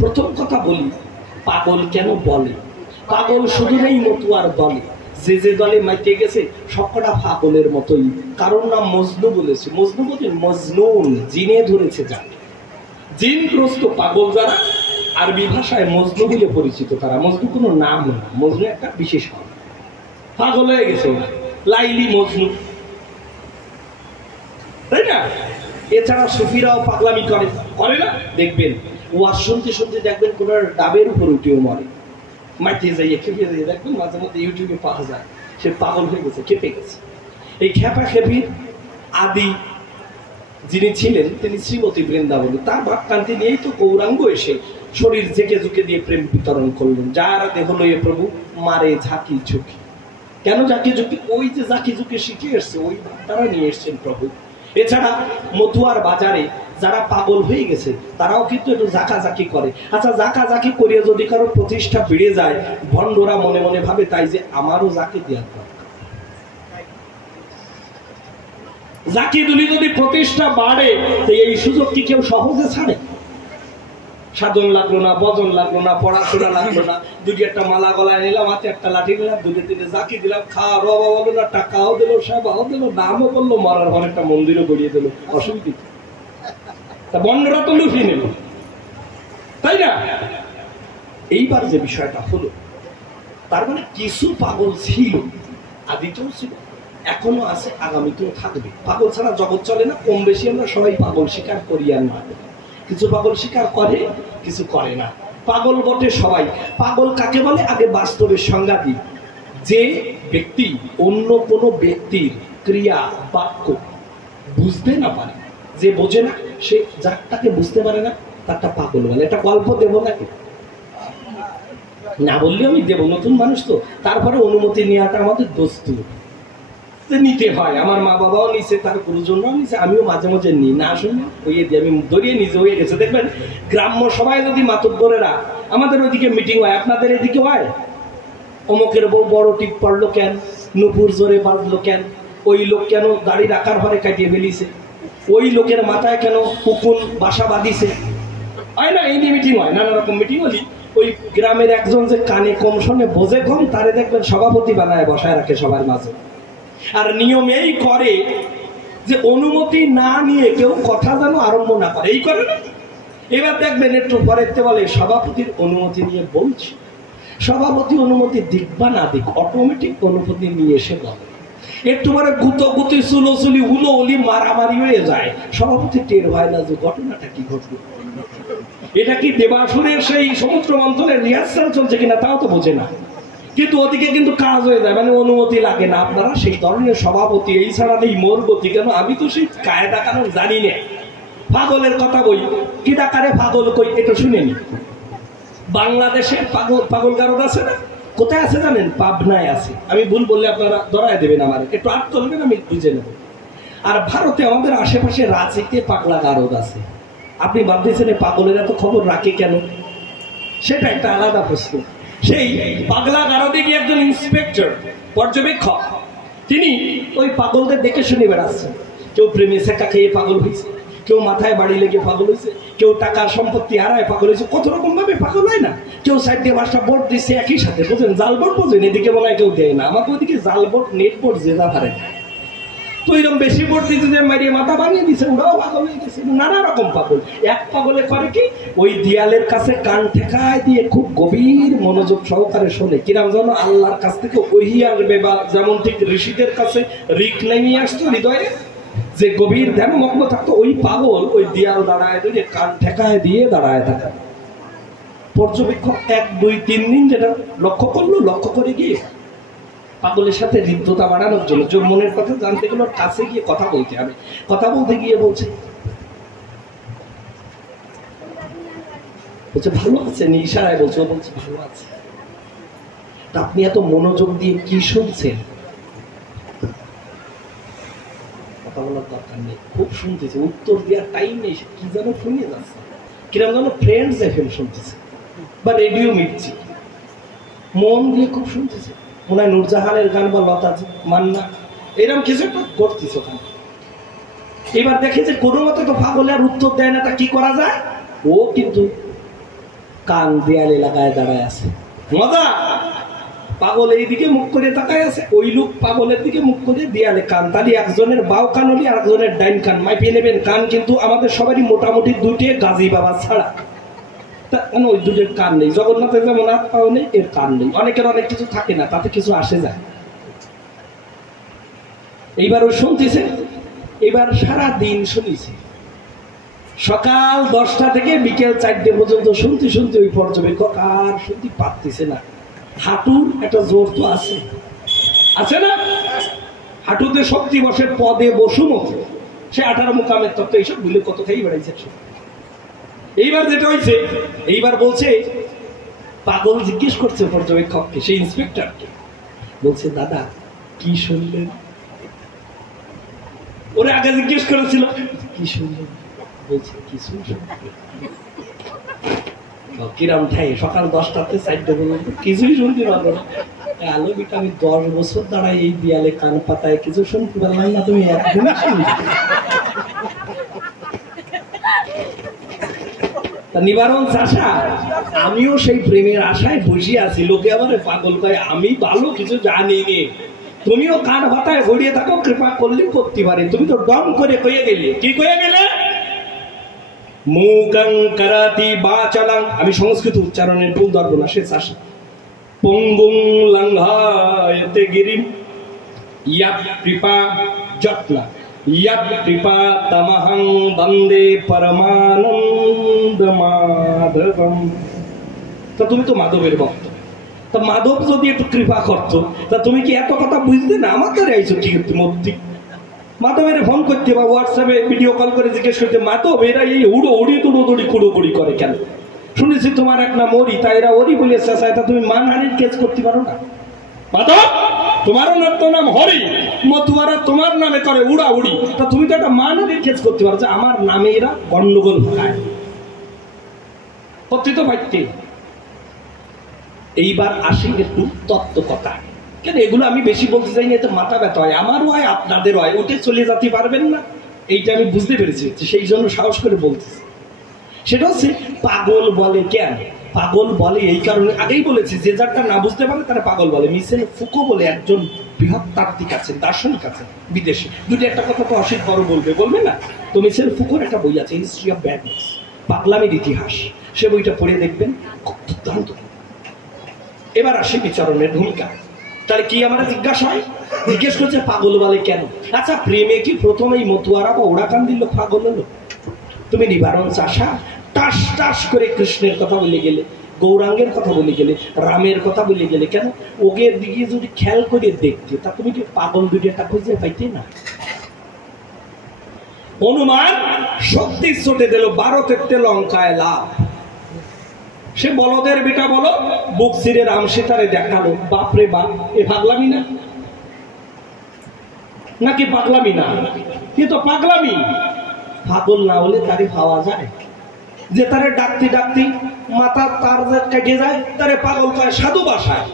প্রথম কথা বলি, পাগল কেন বলে? পাগল শুধু নেই মতুয়ার দলে, যে যে দলে মাইতে গেছে সবকটা পাগলের মতোই। কারণ নাম মজনু বলেছে, মজনু বলতে মজনুন, জিনে ধরেছে যাকে, জিনগ্রস্ত পাগল যারা, আরবি ভাষায় মজনু বলে পরিচিত তারা। মজনু কোনো নাম না, মজনু একটা বিশেষ নাম। পাগল হয়ে গেছে লাইলি মজনু, তাই না? এছাড়া সুফিরাও পাগলামি করে, করে না? দেখবেন ওয়াজ শুনতে শুনতে দেখবেন কোন ডাবের উপর উঠেও মরে, মাইতে যাইয়ে খেপে যাইয়ে দেখবেন মাঝে মধ্যে ইউটিউবে পাওয়া যায়, সে পাগল হয়ে গেছে, খেপে গেছে। এই খেপা খেপির আদি যিনি ছিলেন তিনি শ্রীমতী বৃন্দাবনী, তার ভাবকান্তি নিয়েই তো গৌরাঙ্গ এসে শরীর জেকে জুকে দিয়ে প্রেম বিতরণ করলেন। যারা দেহ লইয়ে প্রভু মারে ঝাঁকি ঝুঁকি। কেন ঝাঁকি ঝুঁকি? ওই যে ঝাঁকি ঝুঁকি শিখে এসছে, ওই তারা নিয়ে এসছেন প্রভু। এছাড়া মতুয়ার বাজারে যারা পাগল হয়ে গেছে তারাও কিন্তু একটু ঝাঁকাঝাঁকি করে। আচ্ছা, ঝাঁকাঝাঁকি করিয়ে যদি কারো প্রতিষ্ঠা বেড়ে যায়, ভণ্ডরা মনে মনে ভাবে তাই যে আমারও জাকি দেওয়ার দরকার। জাকি দুলি যদি প্রতিষ্ঠা বাড়ে, তো এই সুযোগ কি কেউ সহজে ছাড়ে? সাধন লাগলো না, বজন লাগলো না, পড়াশোনা লাগলো না, দুটি একটা মালা গলায় নিলাম, হাতে একটা লাঠি নিলাম, দুটো তিনটে জাকি দিলাম, খাওয়া রবা বলো না, টাকাও দিল, সেবাও দিল, নামও করলো, মরার ঘরে একটা মন্দিরও গড়িয়ে দিল, অসুবিধা। তা বন্ডরা তো লুফিয়ে নিল, তাই না? এইবার যে বিষয়টা হলো, তার মানে কিছু পাগল ছিল, আদিতেও ছিল, এখনো আছে, আগামীতেও থাকবে। পাগল ছাড়া জগৎ চলে না। কম বেশি আমরা সবাই পাগল স্বীকার করি আর না, কিছু পাগল স্বীকার করে, কিছু করে না। পাগল বটে সবাই। পাগল কাকে বলে? আগে বাস্তবের সংজ্ঞা দিই। যে ব্যক্তি অন্য কোনো ব্যক্তির ক্রিয়া বাক্য বুঝতে না পারে, যে বোঝে না, সে যারটাকে বুঝতে পারে না তারটা পাগল বলে। একটা গল্প দেবো নাকি? না বললেও আমি দেবো, নতুন মানুষ তো, তারপরে অনুমতি নেওয়াটা আমাদের দস্তুর, নিতে হয়। আমার মা বাবাও নিছে, তার গুরুজনরাও নিছে, আমিও মাঝে মাঝে নিই, না শুনে হইয়ে দিই, আমি ধরিয়ে নিজে হয়ে গেছে। দেখবেন গ্রাম্য সবাই যদি মাতব্বরেরা, আমাদের ওইদিকে মিটিং হয়, আপনাদের এদিকে হয়, অমুকের বউ বড় টিপ পড়লো কেন, নুপুর জোরে বাঁধলো কেন, ওই লোক কেন দাড়ি রাখার ঘরে কাটিয়ে ফেলিছে, ওই লোকের মাথায় কেন উকুন বাসা বাঁধিছে, হয় না? এই নিয়ে মিটিং হয়, নানা রকম মিটিং হলি। ওই গ্রামের একজন যে কানে কম শোনে, বোঝে কম, তারে দেখবেন সভাপতি বানায় বসায় রাখে সবার মাঝে। আর নিয়ম এই করে যে অনুমতি না নিয়ে কেউ কথা যেন আরম্ভ না করে, এই করে না? এবার দেখবেন একটু পরে বলে সভাপতির অনুমতি নিয়ে বলছি, সভাপতি অনুমতি দিক বা না দিক অটোমেটিক অনুমতি নিয়ে এসে বলে। একটু পরে গুতোগুতি চুলোচুলি হুলোহুলি মারামারি হয়ে যায়, সভাপতি টের হয় না যে ঘটনাটা কি ঘটলো। এটা কি দেবাসুরের সেই সমুদ্র মন্থনের রিহার্সাল চলছে কিনা তাও তো বোঝে না, কিন্তু ওদিকে কিন্তু কাজ হয়ে যায়, মানে অনুমতি লাগে না। আপনারা সেই ধরনের সভাপতি, এই ছাড়া নেই মোর গতি। কেন? আমি তো সেই কায়দা কানুন জানি না। পাগলের কথা বই, কি ডাকারে পাগল কই, এটা শুনেনি। বাংলাদেশে পাগল গারদ আছে না? কোথায় আছে জানেন? পাবনায় আছে। আমি ভুল বললে আপনারা ধরায় দেবেন, আমার একটু আট করবেন, আমি বুঝে নেব। আর ভারতে আমাদের আশেপাশে রাঁচিতে পাগলা গারদ আছে। আপনি ভাবতেছেন পাগলের এত খবর রাখে কেন? সেটা একটা আলাদা প্রশ্ন। সেই পাগলা গারদে গিয়ে একজন ইন্সপেক্টর, পর্যবেক্ষক, তিনি ওই পাগলদের দেখে শুনে বেড়াচ্ছেন। কেউ প্রেমে সেকা খেয়ে পাগল হয়েছে, কেউ মাথায় বাড়ি লেগে পাগল হয়েছে, কেউ টাকার সম্পত্তি হারায় পাগল হয়েছে, কত রকম ভাবে পাগল হয় না? কেউ সাইড দিয়ে বাসা বোর্ড দিচ্ছে একই সাথে, বুঝলেন? জাল বোর্ড বোঝেন, এদিকে মনে হয় কেউ দেয় না, আমাকে ওদিকে জাল বোর্ড নেট বোর্ড যে যা হারে। তো এরকম বেশি বোর্ড দিতে যে মারিয়ে মাথা বানিয়ে দিচ্ছে, ওরাও পাগল হয়ে গেছে। নানা রকম পাগল। এক পাগলে করে কি, ওই দেয়ালের কাছে কান ঠেকায় দিয়ে খুব গভীর মনোযোগ সহকারে শোনে, কিরাম যেন আল্লাহর কাছ থেকে ওহী আসবে, বা যেমন ঠিক ঋষিদের কাছে ঋক নেমে আসতো হৃদয়ে, যে গভীর ধ্যান মগ্ন থাকতো, ওই পাগল ওই দেয়াল দাঁড়ায় দিয়ে কান ঠেকায় দিয়ে দাঁড়ায় থাকে। পর্যবেক্ষক 1, 2, 3 দিন যেটা লক্ষ্য করলো, লক্ষ্য করে গিয়ে পাগলের সাথে হৃদ্যতা বাড়ানোর জন্য, যে মনের কথা জানতে গেলে ওর কাছে গিয়ে কথা বলতে হবে। কথা বলতে গিয়ে বলছে ভালো আছেন, ইশারায় বলছে, ও বলছে ভালো আছে। তা আপনি এত মনোযোগ দিয়ে কি শুনছেন? কথা বলার দরকার নেই, খুব শুনতেছে, উত্তর দেওয়ার টাইম নেই, কি যেন শুনে যাচ্ছে, কিরকম যেন ফ্রেন্ডস এফএম শুনতেছে বা রেডিও মির্চি, মন দিয়ে খুব শুনতেছে। মনে হয় নূরজাহানের গান বা লতা মান্না এরকম কিছু একটা করতেছে ওখানে। এবার দেখে যে কোনো মতে তো পাগলে আর উত্তর দেয় না, তা কি করা যায়? ও কিন্তু কান দেয়ালে লাগায় দাঁড়ায় আছে। মজা, পাগল এইদিকে মুখ করে তাকায় আছে, ওই লোক পাগলের দিকে মুখ করে দেয়ালে কান। তাহলে একজনের বাও কান হলি আর একজনের ডাইন কান, মাইপিয়ে নেবেন। কান কিন্তু আমাদের সবারই মোটামুটি দুটি, গাজী বাবা ছাড়া ওই দুটোর কান নেই। জগন্নাথের যেমন হাত পাও নেই, এর কান নেই। অনেকের অনেক কিছু থাকে না, তাতে কিছু আসে যায়। এইবার ও শুনতেছে, এবার সারা দিন শুনেছে, সকাল 10টা থেকে বিকেল 4টে পর্যন্ত শুনতে শুনতে ওই পর্যবেক্ষক আর শুনতে পারতেছে না। হাঁটুর একটা জোর তো আছে, আছে না? হাঁটুতে শক্তি বসে, পদে বসুমতি, সে 18 মুকামের তত্ত্ব, এইসব ভুলে কত খাই বেড়াইছে। এইবার যেটা হয়েছে, এইবার বলছে, পাগল জিজ্ঞেস করছে পর্যবেক্ষককে, সেই ইন্সপেক্টরকে, বলছে দাদা কি শুনলেন? ওরে আগে জিজ্ঞেস করেছিল কি শুনলেন, বলছে কিছু কিরাম ঠাই, সকাল 10টাতে 4টে পর্যন্ত কিছুই শুনতে পারবো না। আলো বিটা, আমি 10 বছর দাঁড়াই এই দেয়ালে কান পাতায়, কিছু শুনতে পারলাম না, তুমি একদম নিবারণ চাষা। আমিও সেই প্রেমের আশায় বসে আছি, লোকে আমার পাগল কয়, আমি ভালো কিছু জানি নি, তুমিও কান পাতায় ঘুরিয়ে থাকো, কৃপা করলে করতে পারে। তুমি তো ডম করে কয়ে গেলে, কি কয়ে গেলে? মুকাং কারাতি বাচালাং, আমি সংস্কৃত উচ্চারণের ভুল ধরবো না, সে চাষা। পঙ্গুং লঙ্ঘায়তে গিরিম ইয়াত কৃপা যত্না ইয়াত কৃপা তমহং বন্দে পরমানন্দ মাধবম। তা তুমি তো মাধবের ভক্ত, তা মাধব যদি একটু কৃপা করতো, তা তুমি কি এত কথা বুঝতে না? আমাদের আইছো কি মূর্তি? মাধবের ফোন করতে বা হোয়াটসঅ্যাপে ভিডিও কল করে জিজ্ঞেস করতে, মাধব এরা এই উড়ো উড়ি তুড়োদড়ি কুড়োকুড়ি করে কেন? শুনেছি তোমার এক নাম ওরি, তা এরা ওরি বলে চেঁচায়, তা তুমি মানহানির কেস করতে পারো না? মাধব তোমারও নাম হরি, মতুয়ারা তোমার নামে করে উড়া উড়ি, তা তুমি তো একটা মানহানির কেস করতে পারো যে আমার নামে এরা গন্ডগোল ভাগায়, করতে তো পারতে। এইবার আসি একটু তত্ত্ব কথা, কেন এগুলো আমি বেশি বলতে চাই না, এতে মাথা ব্যথা হয়, আমারও হয় আপনাদের হয়, উঠে চলে যেতে পারবেন না, এইটা আমি বুঝতে পেরেছি, সেই জন্য সাহস করে বলতেছি। সেটা হচ্ছে পাগল বলে কেন? পাগল বলে এই কারণে, আগেই বলেছি, যে যারটা না বুঝতে পারে তারা পাগল বলে। মিশেল ফুকো বলে একজন বৃহৎ তাত্ত্বিক আছেন, দার্শনিক আছেন বিদেশে, যদি একটা কথা তো অসিত বড় বলবে না, তো মিশেল ফুকোর একটা বই আছে, হিস্ট্রি অফ ব্যাডনেস, পাগলামির ইতিহাস, সে বইটা পড়ে দেখবেন, খুব দুর্দান্ত। এবার আসি বিচরণের ভূমিকা। তাহলে কি আমরা জিজ্ঞেস করছে পাগল বলে কেন? আচ্ছা, প্রেমে কি প্রথমেই মতুয়ারা বা ওড়াকান দিল পাগল হলো? তুমি নিবারণ চাষা টাস টাস করে কৃষ্ণের কথা বলে গেলে, গৌরাঙ্গের কথা বলে গেলে, রামের কথা বলে গেলে, কেন ওগের দিকে যদি খেয়াল করে দেখতে, তা তুমি কি পাগল দুইটা খুঁজে পাইতে না? হনুমান শক্তি চটে দিল, 12 লঙ্কায় লাভ। সে বলদের বেটা বলো, বুক ছিঁড়ে রাম সীতারে দেখালো, বাপরে বাপ, এ পাগলামি না? নাকি পাগলামি না? কিন্তু পাগলামি। পাগল না হলে তারে পাওয়া যায়, যে তারে ডাকতে ডাকতে মাথা তার কেটে যায়, তারে পাগল কয় সাধু ভাষায়।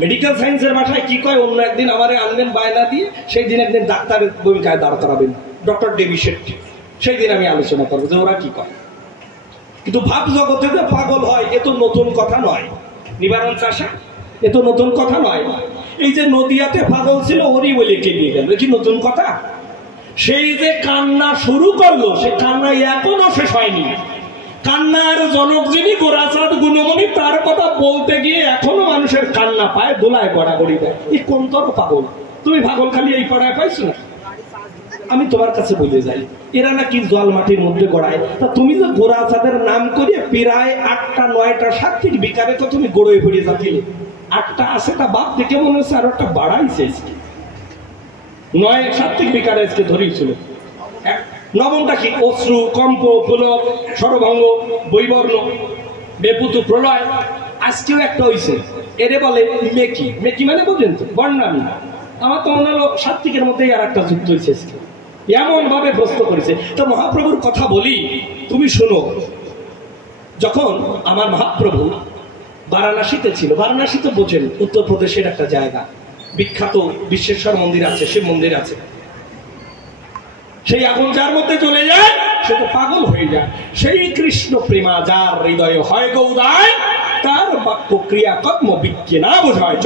মেডিকেল সায়েন্সের ভাষায় কি কয়? অন্য একদিন আমারে আনবেন বায়না দিয়ে, সেই দিন একদিন ডাক্তারের ভূমিকায় দাঁড় করাবেন, ডক্টর ডেভি শেট্টি, সেই দিন আমি আলোচনা করবো যে ওরা কি কয়। কিন্তু ভাব জগতে যে পাগল হয়, এ তো নতুন কথা নয় নিবারণ চাষা, এ তো নতুন কথা নয়। এই যে নদিয়াতে পাগল ছিল, ওরই বলে কে নিয়ে গেল, কি নতুন কথা? সেই যে কান্না শুরু করলো, সে কান্না এখনো শেষ হয়নি। কান্নার জনক যিনি গোরাচাঁদ গুণমণি, তার কথা বলতে গিয়ে এখনো মানুষের কান্না পায়, দোলায় গড়াগড়ি দেয়। এই কোন তর পাগল? তুমি পাগল খালি এই পাড়ায় পাইছো না? আমি তোমার কাছে বলে যাই, এরা নাকি জল মাটির মধ্যে গড়ায়, তা তুমি যে গোরাচাঁদের নাম করে প্রায় 8টা 9টা 7 বিকারে তো তুমি গড়ে ফিরে যাচ্ছিলে, 8টা আছে তা বাদ দেখে মনে হচ্ছে আরো একটা বাড়াইছে, 9 সাত্বিক বিকার আজকে ধরিয়েছিল। নবমটা কি? অশ্রু, কম্প, পুলক, স্বরভঙ্গ, বৈবর্ণ, বেপুতু, প্রলয়। আজকেও একটা হইছে, এরে বলে মেকি। মেকি মানে বলছেন তো বর্ণামী। আমার তো মনে হলো সাত্বিকের মধ্যেই আর একটা যুক্ত হয়েছে আজকে, এমন ভাবে প্রশ্ন করেছে। তো মহাপ্রভুর কথা বলি, তুমি শোনো। যখন আমার মহাপ্রভু বারাণসীতে ছিল, বারাণসী তো বোঝেন উত্তরপ্রদেশের একটা জায়গা, বিখ্যাত বিশ্বেশ্বর মন্দির আছে, শিব মন্দির আছে। সেই আগুন যার মধ্যে চলে যায় সে তো পাগল হয়ে যায়। সেই কৃষ্ণ প্রেমা যার হৃদয়ে হয় গৌদায়, তার বাক্য ক্রিয়া কর্ম বিজ্ঞে না বোঝায়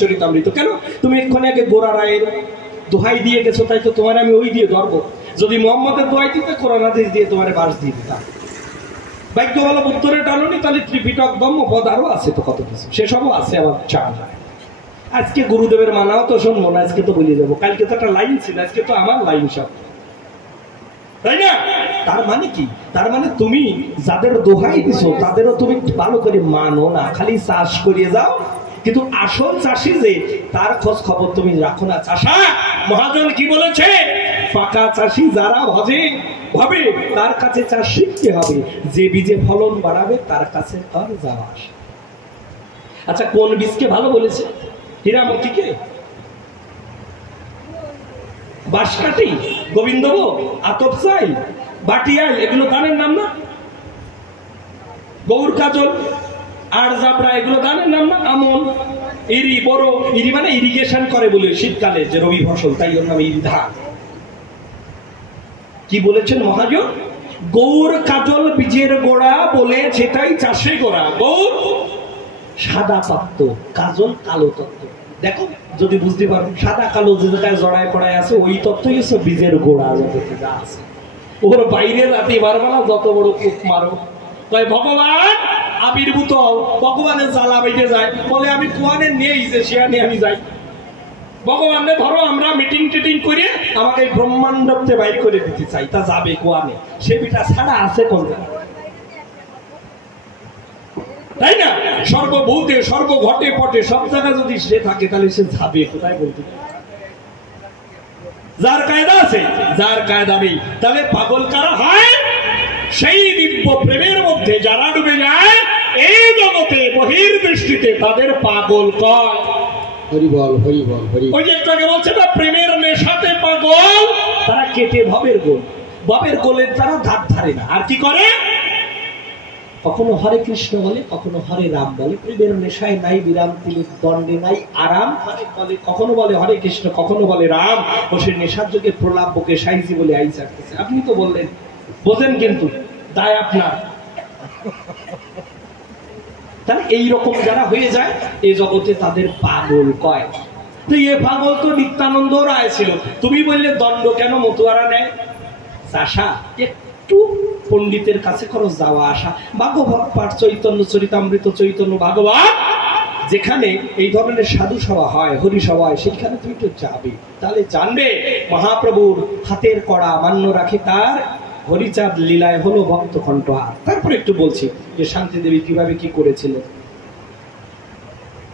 চরিতামৃত। কেন তুমি এক্ষণে আগে গোরা রায়ের দোহাই দিয়ে গেছো, তাই তো তোমার আমি ওই দিয়ে ধরবো। যদি মোহাম্মদের দোহাই দিতে কোরআন হাদিস দিয়ে তোমার বাস দিয়ে দিতাম। বাক্য ভালো উত্তরে টানুনি, তাহলে ত্রিপিটক ধম্মপদ আরো আছে তো কত কিছু, সেসবও আছে আমার চাল। আজকে গুরুদেবের মানাও তো শুনবো না, আজকে তো বলে যাবো। কালকে তো একটা লাইন ছিল, আজকে তো আমার লাইন সব, তাই না? তার মানে কি? তার মানে তুমি যাদের দোহাই দিছো তাদেরও তুমি ভালো করে মানো না, খালি চাষ করিয়ে যাও। কিন্তু আসল চাষি যে, তার খোঁজ খবর তুমি রাখো না। চাষা মহাজন কি বলেছে? পাকা চাষি যারা ভাবে তার কাছে চাষ শিখতে হবে, যে বীজে ফলন বাড়াবে তার কাছে তার যাওয়া আসে। আচ্ছা, কোন বীজকে ভালো বলেছে? হীরামতিকে, বাঁশকাঠি, গোবিন্দভোগ, আতপচাই, বাটিয়াল, এগুলো দানের নাম না? গৌর কাজল, আর জাবরা, এগুলো দানের নাম না? আমন, ইরি, বড় ইরি মানে ইরিগেশন করে বলে শীতকালে যে রবি ফসল, তাই ওর নাম ইরি ধান। কি বলেছেন মহাজন? গৌর কাজল বীজের গোড়া বলে সেটাই চাষে গোড়া। গৌর সাদা তত্ত্ব, কাজল কালো তত্ত্ব। দেখো যদি বুঝতে পারো, সাদা কালো যে জায়গায় জড়ায় পড়ায় আছে ওই তত্ত্বই হচ্ছে বীজের গোড়া জগতে যা আছে। ওর বাইরে রাতে বারবেলা যত বড় কুক মারো, তাই ভগবান আবির্ভূত, ভগবানের জ্বালা বেঁধে যায়, বলে আমি কোয়ানে নেই যে সেখানে আমি যাই। ভগবানে ধরো আমরা মিটিং টিটিং করে আমাকে ব্রহ্মাণ্ডতে বাইর করে দিতে চাই, তা যাবে কোয়ানে? সে বিটা ছাড়া আছে কোন, তাই না? সর্বভূতে সর্বঘটে পটে সব জায়গায় যদি সে থাকে তাহলে সে যাবে কোথায় বলতে? যার কায়দা আছে, যার কায়দা নেই। তাহলে পাগল কারা হয়? সেই দিব্য প্রেমের মধ্যে যারা ডুবে যায় এই জগতে বহির্দৃষ্টিতে তাদের পাগল কয়। হরিবল হরিবল হরিবল। ওই যে একটু আগে বলছে না, প্রেমের নেশাতে পাগল, তারা কেটে ভবের গোল, ভবের গোলের তারা ধার ধারে না। আর কি করে? কখনো হরে কৃষ্ণ বলে, কখনো হরে রাম বলে। প্রেমের নেশায় নাই বিরাম, তিলক দণ্ডে নাই আরাম। বলে কখনো বলে হরে কৃষ্ণ, কখনো বলে রাম। ও সে নেশার যোগে প্রলাপ বকে সাইজি বলে আই চাকতেছে। আপনি তো বললেন, বোঝেন, কিন্তু দায় আপনার। তাহলে এইরকম যারা হয়ে যায় এই জগতে তাদের পাগল কয়। তো এ পাগল তো নিত্যানন্দ রায় ছিল। তুমি বললে দণ্ড কেন মতুয়ারা নেয়? চাষা একটু পণ্ডিতের কাছে করো যাওয়া আসা, ভাগবত পাঠ, চৈতন্য চরিতামৃত, চৈতন্য ভাগবত, যেখানে এই ধরনের সাধু সভা হয়, হরি সভা হয়, সেখানে তুমি একটু যাবে। তাহলে জানবে মহাপ্রভুর হাতের কড়া মান্য রাখে তার হরিচাঁদ লীলায় হলো ভক্ত কণ্ঠহার। তারপরে একটু বলছি যে শান্তি দেবী কিভাবে কি করেছিলেন।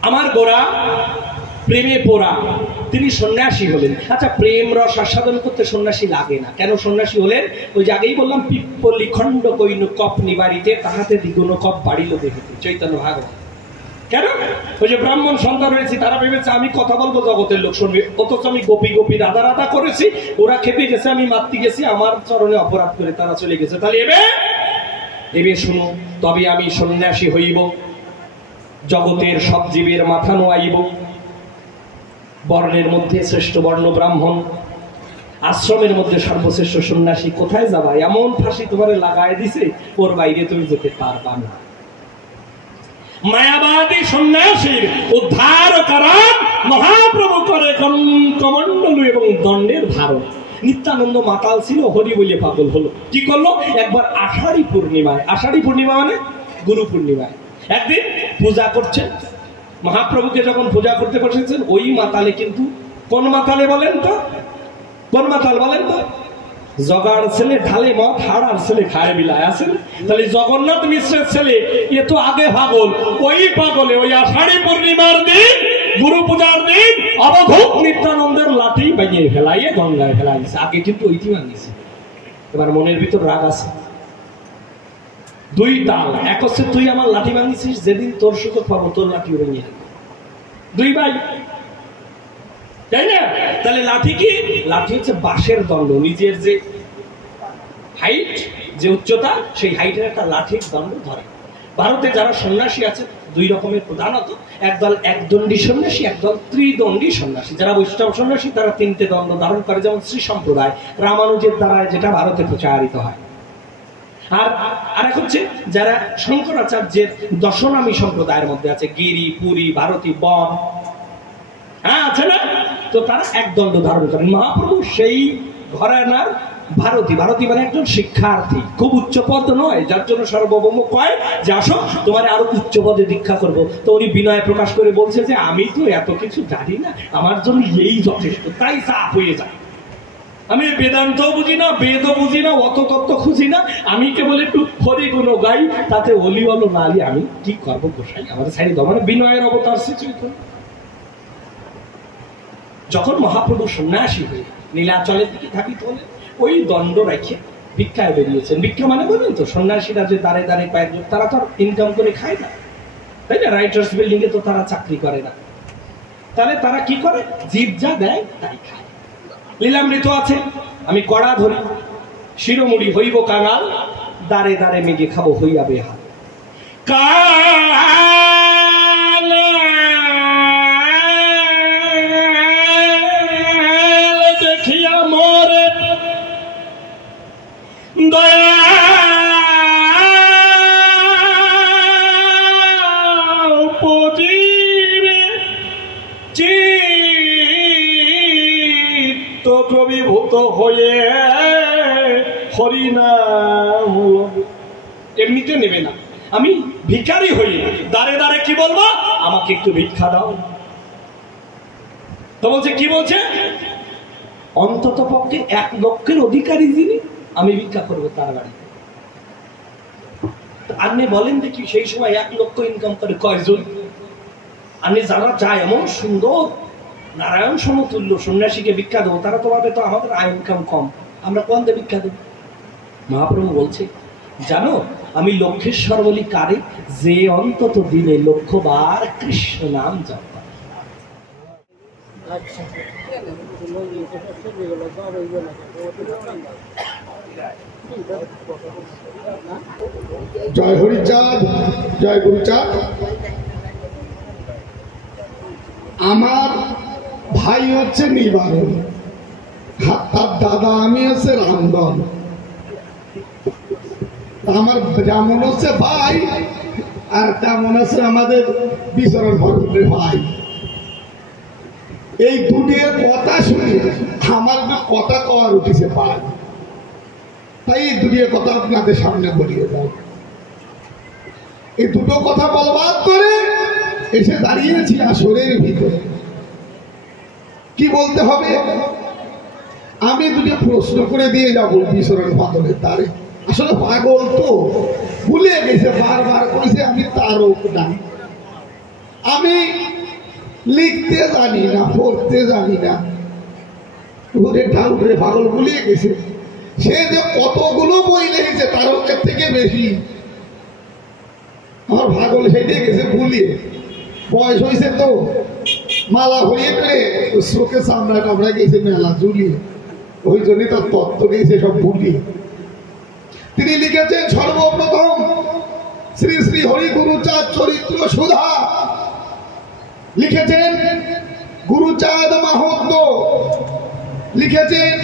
আমার গোরা প্রেমে পোড়া, তিনি সন্ন্যাসী হলেন। আচ্ছা, প্রেম রস আস্বাদন করতে সন্ন্যাসী লাগে না কেন? সন্ন্যাসী হলেন ওই যে আগেই বললাম, পিপ্পলি খণ্ড কৈন কপ নিবারিতে তাহাতে দ্বিগুণ কপ বাড়িল দেখিতে, চৈতন্য ভাগবত। কেন? ওই যে ব্রাহ্মণ সন্তান রয়েছে, তারা ভেবেছে আমি কথা বলবো জগতের লোক শুনবে, অথচ আমি গোপী গোপী রাধা রাধা করেছি, ওরা খেপে গেছে, আমি মাতৃ গেছি, আমার চরণে অপরাধ করে তারা চলে গেছে। তাহলে এবে শুনো, তবে আমি সন্ন্যাসী হইব, জগতের সব জীবের মাথা নোয়াইব। বর্ণের মধ্যে শ্রেষ্ঠ বর্ণ ব্রাহ্মণ, আশ্রমের মধ্যে সর্বশ্রেষ্ঠ সন্ন্যাসী। কোথায় যাবা? এমন ফাঁসি তোমার লাগায় দিছে, ওর বাইরে তুমি যেতে পারবা না। মায়াবাদী সন্ন্যাসীর উদ্ধার কারণ মহাপ্রভু করে কমণ্ডলু এবং দণ্ডের ধারণ। নিত্যানন্দ মাতাল ছিল, হরি বলে পাগল হলো। কি করলো? একবার আষাঢ়ী পূর্ণিমায়, আষাঢ়ী পূর্ণিমা মানে গুরু পূর্ণিমায়, একদিন পূজা করছেন। মহাপ্রভুকে যখন পূজা করতে বসেছেন, ওই মাতালে, কিন্তু কোন মাতালে বলেন তো? কোন মাতাল বলেন তো? জগার ছেলে ঢালে মদ, হাড়ার ছেলে খায় বিলায় আছে না? তাহলে জগন্নাথ মিশ্রের ছেলে এ তো আগে পাগল, ওই পাগলে ওই আষাঢ়ী পূর্ণিমার দিন গুরু পূজার দিন অবধূত নিত্যানন্দের লাঠি বানিয়ে ফেলাইয়ে গঙ্গায় ফেলাইছে। আগে কিন্তু ওইটি ভাঙিছে। এবার মনের ভিতর রাগ আছে, দুই তাল। এক হচ্ছে তুই আমার লাঠি ভাঙিছিস, যেদিন তোর সুখ পাবো তোর লাঠি ভেঙে দুই ভাই, তাই না? তাহলে লাঠি কি? লাঠি হচ্ছে বাঁশের দণ্ড, নিজের যে হাইট, যে উচ্চতা, সেই হাইটের একটা লাঠির দণ্ড ধরে। ভারতে যারা সন্ন্যাসী আছে দুই রকমের, প্রধানত একদল একদণ্ডী সন্ন্যাসী, একদল ত্রিদণ্ডী সন্ন্যাসী। যারা বৈষ্ণব সন্ন্যাসী তারা তিনটে দণ্ড ধারণ করে, যেমন শ্রী সম্প্রদায় রামানুজের দ্বারা যেটা ভারতে প্রচারিত হয়। আর আরেক হচ্ছে যারা শঙ্করাচার্যের দশনামী সম্প্রদায়ের মধ্যে আছে, গিরি, পুরী, ভারতী, বন, হ্যাঁ আছে না? তো তারা এক দণ্ড ধারণ করেন। মহাপ্রভু সেই ঘরানার ভারতী। ভারতী মানে একজন শিক্ষার্থী, খুব উচ্চ পদ নয়, যার জন্য সার্বভৌম কয় যে আসো তোমার আরো উচ্চ পদে দীক্ষা করবো। তো উনি বিনয় প্রকাশ করে বলছে যে আমি তো এত কিছু জানি না, আমার জন্য এই যথেষ্ট, তাই চাপ হয়ে যায়। আমি বেদান্ত বুঝি না, বেদও বুঝি না, অত তত্ত্ব খুঁজি না, আমি কেবল একটু হরি গুণ গাই, তাতে অলি অলো না আলি আমি কি করবো গোসাই, আমাদের সাইডে দাও। মানে বিনয়ের অবতার শ্রীচৈতন্য। যখন মহাপ্রভু সন্ন্যাসী হয়ে নীলাচলের দিকে থাকিত হলেন, ওই দণ্ড রেখে ভিক্ষায় বেরিয়েছেন। ভিক্ষা মানে বলবেন তো, সন্ন্যাসীরা যে দাঁড়ে দাঁড়ে কয়েকজন, তারা তো ইনকাম করে খায় না, তাই না? রাইটার্স বিল্ডিং এ তো তারা চাকরি করে না, তাহলে তারা কি করে? জীব যা দেয় তাই খায়। লীলামৃত আছে, আমি কড়া ধরি, শিরোমুড়ি হইব কাঙাল, দাঁড়ে দাঁড়ে মেঘে খাবো হইয়া বেহাল। দেখিয়া মোরে দয়া উপজীবে চিত্ত কবিভূত হয়ে হরিনাম। এমনিতে নেবে না, আমি ভিখারি হই, দাঁড়ে দাঁড়ে কি বলবো? আমাকে একটু ভিক্ষা দাও। তো বলছে, কি বলছে? অন্তত পক্ষে 1 লক্ষের অধিকারী যিনি, আমি ভিক্ষা করবো তার বাড়িতে। আপনি বলেন দেখি সেই সময় 1 লক্ষ ইনকাম করে কয়জন? আপনি যারা যায় এমন সুন্দর নারায়ণ সমতুল্য সন্ন্যাসীকে ভিক্ষা দেবো, তারা তো ভাবে তো আমাদের আয় ইনকাম কম, আমরা কোন দিয়ে ভিক্ষা দেবো? মহাপ্রভু বলছে, জানো আমি লক্ষেশ্বর বলি কারে? যে অন্তত দিনে 1,00,000 বার কৃষ্ণ নাম জপ। জয় হরিচাঁদ, জয় গুরুচাঁদ। আমার ভাই হচ্ছে নিবারণ, তার দাদা আমি হচ্ছে রামদন। আমার যেমন হচ্ছে ভাই, আর তেমন আছে আমাদের বিচরণ ভগবানের ভাই। এই দুটির কথা শুনে আমার কথা কওয়ার উঠেছে ভাই, তাই এই দুটির কথা আপনাদের সামনে বলিয়ে যাও। এই দুটো কথা বলবার করে এসে দাঁড়িয়েছি আসরের ভিতরে। কি বলতে হবে? আমি দুটি প্রশ্ন করে দিয়ে যাবো বিচরণ পাগলের দ্বারে। আসলে পাগল তো ভুলে গেছে, বারবার করেছে আমি তারও না। আমি লিখতে জানি না, পড়তে জানি না, ঘুরে ঠাউরে পাগল ভুলিয়ে গেছে। সে যে কতগুলো বই লিখেছে তার থেকে বেশি আমার পাগল হেঁটে গেছে ভুলিয়ে। বয়স হয়েছে তো, মালা হয়ে গেলে চোখে চামড়া টামড়া গেছে মেলা ঝুলিয়ে, ওই জন্যই তার তত্ত্ব গেছে সব ভুলিয়ে। তিনি লিখেছেন সর্বপ্রথম শ্রী শ্রী হরি গুরুচাঁদ চরিত্র সুধা, লিখেছেন গুরুচাঁদ মাহাত্ম্য, লিখেছেন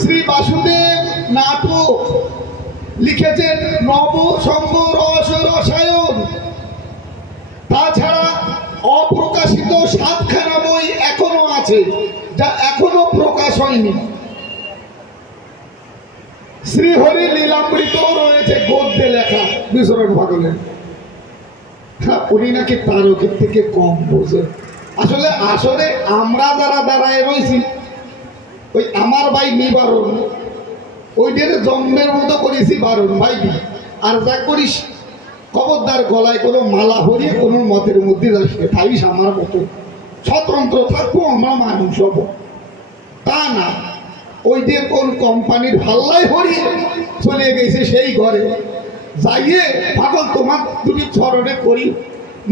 শ্রী বাসুদেব নাটক, লিখেছেন নব সঙ্গ রস রসায়ন। তাছাড়া অপ্রকাশিত 7খানা বই এখনো আছে, যা এখনো প্রকাশ হয়নি। শ্রীহরি লীলামৃত রয়েছে গদ্যে লেখা বিচরণ পাগলের। উনি নাকি তারকের থেকে কম বোঝে। আসলে আসলে আমরা যারা দাঁড়ায় রয়েছি, ওই আমার ভাই নিবারণ ওইটারে জন্মের মতো করেছি বারণ ভাই। আর যা করিস খবরদার গলায় কোনো মালা হরিয়ে কোনো মতের মধ্যে যাস না, থাইস আমার মতো স্বতন্ত্র থাকবো, আমরা মানুষ হব। তা না, ওই যে কোন কোম্পানির ভাল্লাই হরিয়ে চলে গেছে সেই ঘরে যাইয়ে পাগল তোমার দুটি চরণে করি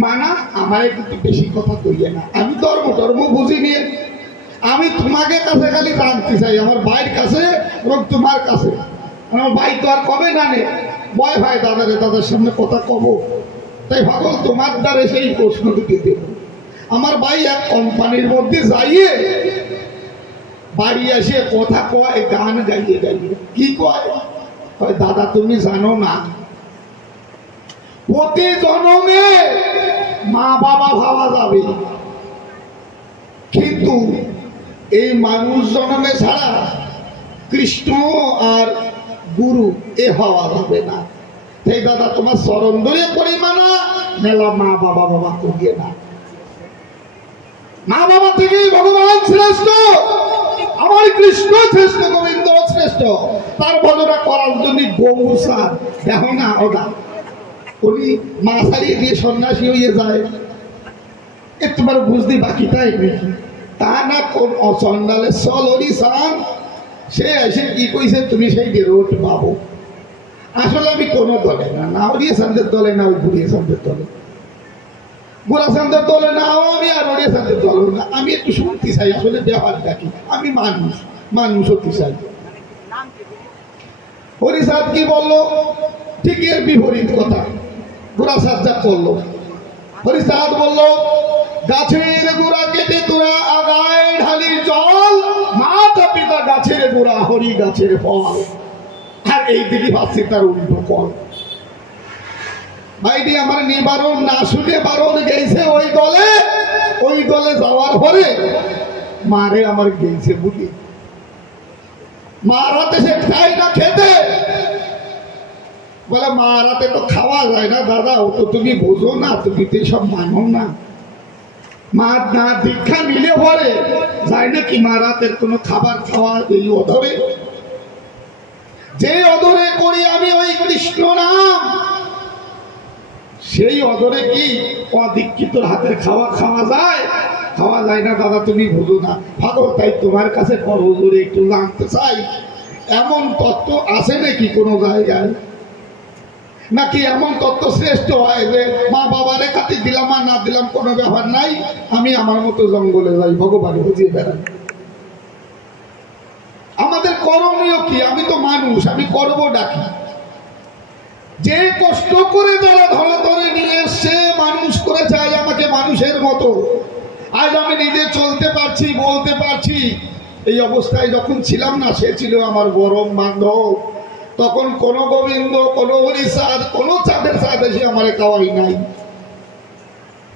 মানা, আমার একটু বেশি কথা কইয়ে না, আমি ধর্ম বুঝি নিয়ে আমি তোমাকে কাছে খালি জানতে চাই, আমার ভাইয়ের কাছে এবং তোমার কাছে। আমার ভাই তো আর কবে জানে, ভয় ভাই দাদারে দাদার সামনে কথা কব, তাই ভাবো তোমার দ্বারে সেই প্রশ্ন দুটি দেব। আমার ভাই এক কোম্পানির মধ্যে যাইয়ে বাড়ি এসে কথা কয়, গান গাইয়ে গাইয়ে কি কয়, দাদা তুমি জানো না প্রতি জন্মে মা বাবা ভাবা যাবে, কিন্তু এই মানুষ জন্মে ছাড়া কৃষ্ণ আর গুরু এ হওয়া যাবে না। এই দাদা তোমার চরণ ধরে করি মানা, মেলা মা বাবা করিয়ে না। মা বাবা থেকেই ভগবান শ্রেষ্ঠ, আমার কৃষ্ণ শ্রেষ্ঠ, গোবিন্দ শ্রেষ্ঠ। তার বর্ণনা করার জন্য গৌর সার দেখো না ওটা, উনি মা ছাড়িয়ে দিয়ে সন্ন্যাসী হয়ে যায়, এ তোমার বুঝতে বাকিটাই নাকি? তা না কোন অচন্ডালে চলরি সান সে এসে কি কইছে তুমি সেই রোড পাবো। আসলে আমি কোনো দলে না, না ওড়িয়া সান্দের দলে না, ওই বুড়িয়া সান্দের দলে, গোড়া সান্দের দলে না, আমি আর ওড়িয়া সান্দের দলে না। আমি একটু শুনতে চাই আসলে ব্যবহার ডাকি, আমি মানুষ হতে চাই। হরিসাদ কি বললো, ঠিক এর বিপরীত কথা গোড়া সাদ যা করলো। হরিসাদ বললো গাছের গোড়া কেটে তোরা আগায় ঢালির জল, মাতা পিতা গাছের গোড়া, হরি গাছের ফল। আর এই দিকে ভাবছি তার উল্টো কল। ভাইটি আমার নিবারণ না শুনে বারণ গেছে ওই দলে যাওয়ার পরে মারে আমার গেছে বুঝি, মার হাতে সে খায় না খেতে, বলে মার হাতে তো খাওয়া যায় না দাদা, ও তো তুমি বোঝো না, তুমি তো সব মানো না। মা না দীক্ষা নিলে পরে যায় নাকি মার হাতের কোনো খাবার খাওয়া, এই অধরে যে অধরে করি আমি ওই কৃষ্ণ নাম, সেই অধরে কি অদীক্ষিতর হাতের খাওয়া যায় না দাদা, তুমি বুঝো না। ভাগো তাই তোমার কাছে পরজোরে একটু জানতে চাই, এমন তত্ত্ব আছে নাকি কোনো জায়গায়, নাকি এমন তত্ত্ব শ্রেষ্ঠ হয় যে মা বাবারে কাটি দিলাম আর না দিলাম কোনো ব্যাপার নাই, আমি আমার মতো জঙ্গলে যাই ভগবান বুঝিয়ে বেড়াই। আমাদের করণীয় কি? আমি তো মানুষ, আমি করবো ডাকি। যে কষ্ট করে যারা ধরে নিয়ে এসছে, মানুষ করে চাই আমাকে মানুষের মতো, আজ আমি নিজে চলতে পারছি, বলতে পারছি। এই অবস্থায় যখন ছিলাম না, সে ছিল আমার গরম বান্ধব। তখন কোনো গোবিন্দ, কোনো হরিচাঁদ, কোনো চাঁদের চাঁদ এসে আমার খাওয়াই নাই।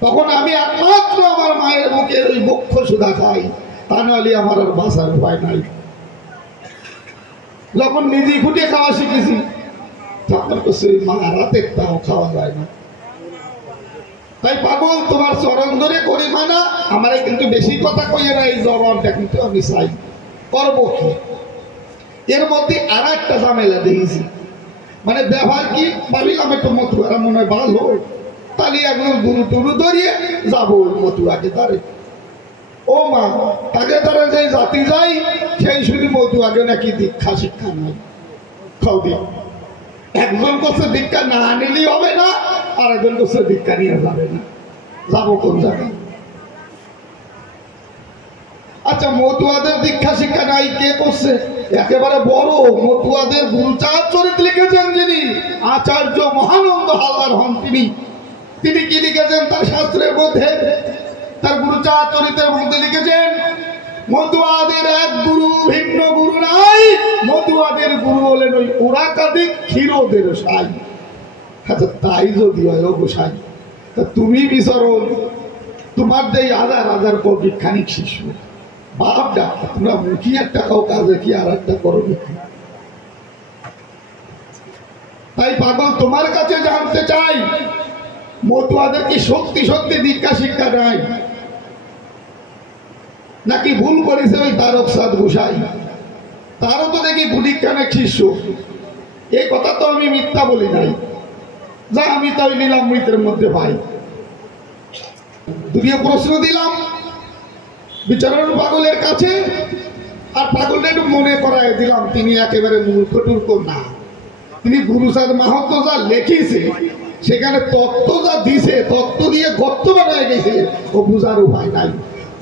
তখন আমি একমাত্র আমার মায়ের মুখের ওই বক্ষ সুধা খাই, তা নাহলে আমার আর বাঁচার উপায় নাই। যখন নিজে খুঁটে খাওয়া শিখেছি, তখন তো সেই মা রাতে তাও খাওয়া যায় না। তাই পাগল তোমার চরণ ধরে করি মানা, আমারে কিন্তু বেশি কথা কইয়ে না, এই জবানটা কিন্তু আমি চাই। করবো কি? এর মধ্যে আর একটা ঝামেলা দেখেছি, মানে ব্যবহার কি ভাবিলাম একটু মতুয়ারা মনে হয় ভালো, তাহলে একদম গুরু টুরু ধরিয়ে যাবো মতুয়াকে তারে। ও মা, তাকে তারা যে জাতি যাই, সেই শুধু মতুয়াকে নাকি দীক্ষা শিক্ষা নাই। খাও দি একজন করছে দীক্ষা না নিলেই হবে না, আর একজন করছে দীক্ষা নিয়ে যাবে না, যাবো কোন জায়গায়? আচ্ছা, মতুয়াদের দীক্ষা শিক্ষা নাই কে করছে? একেবারে বড় মতুয়াদের গুরুচাঁদ চরিত লিখেছেন যিনি, আচার্য মহানন্দ হালদার হন তিনি কি লিখেছেন তার শাস্ত্রের মধ্যে, তার গুরুচাঁদ চরিতের মধ্যে লিখেছেন, মতুয়াদের এক গুরু, ভিন্ন গুরু নাই, মতুয়াদের গুরু হলেন ওই ওরাকাদিক ক্ষীরোদের সাই। আচ্ছা, তাই যদি হয় গোসাই, তা তুমি বিচরণ, তোমার যে হাজার হাজার কবি খানিক শিশু বাপ ডাক্তার, তোমরা মুখি একটা খাও, কাজে কি আর একটা করো নাকি? তাই পাগল তোমার কাছে জানতে চাই, মতুয়াদের কি সত্যি দীক্ষা শিক্ষা নাই, নাকি ভুল করেছে ওই তারক সাদ গোসাই? তারও তো দেখি গুলি খানেক শিষ্য। এই কথা তো আমি মিথ্যা বলি নাই, যা আমি তাই নিলাম মৃতের মধ্যে ভাই। দ্বিতীয় প্রশ্ন দিলাম বিচারণ পাগলের কাছে, আর পাগলটা একটু মনে করায় দিলাম তিনি একেবারে মূর্খ টুর্খ না। তিনি গুরুচাঁদ মাহাতো যা লিখেছে সেখানে তত্ত্ব যা দিছে, তত্ত্ব দিয়ে গর্ত বানায় গেছে, ও বুঝার উপায় নাই।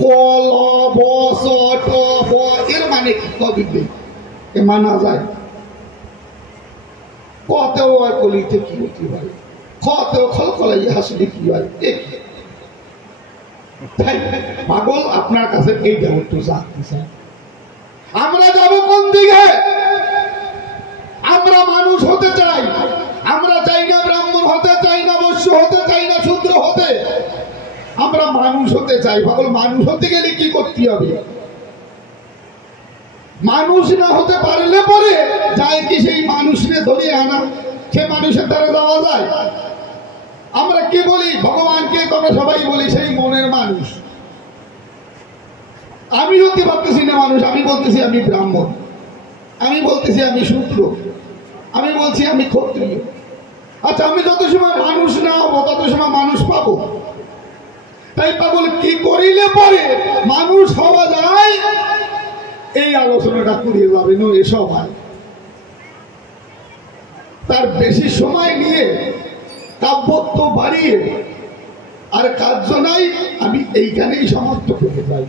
কল ব স ট ব এর মানে কি কবি এ মানা যায়? কতেও হয় কলিতে কি হতে পারে, খতেও খলকলাই হাসলে কি হয়। পাগল আপনার কাছে এইটা একটু জানতে চাই, আমরা যাব কোন দিকে? আমরা মানুষ হতে চাই, আমরা চাই না ব্রাহ্মণ হতে, চাই না বৈশ্য হতে, চাই না শূদ্র হতে, আমরা মানুষ হতে চাই। পাগল মানুষ হতে গেলে কি করতে হবে? মানুষ না হতে পারলে পরে যায় কি সেই মানুষকে ধরিয়ে আনা, সে মানুষের দ্বারা যাওয়া যায়? আমরা কি বলি? ভগবানকে তোমরা সবাই বলি সেই মনের মানুষ। আমি হতে পারতেছি না মানুষ, আমি বলতেছি আমি ব্রাহ্মণ, আমি বলতেছি আমি শূদ্র, আমি বলছি আমি ক্ষত্রিয়। আচ্ছা, আমি যত সময় মানুষ না হবো তত সময় মানুষ পাবো। তাই পাগল কি করিলে পরে মানুষ হওয়া যায়, এই আলোচনাটা করিয়ে যাবে না এ সময়। তার বেশি সময় নিয়ে কাব্যত্ব বাড়িয়ে আর কার্য নাই, আমি এইখানেই সমাপ্ত করে যাই।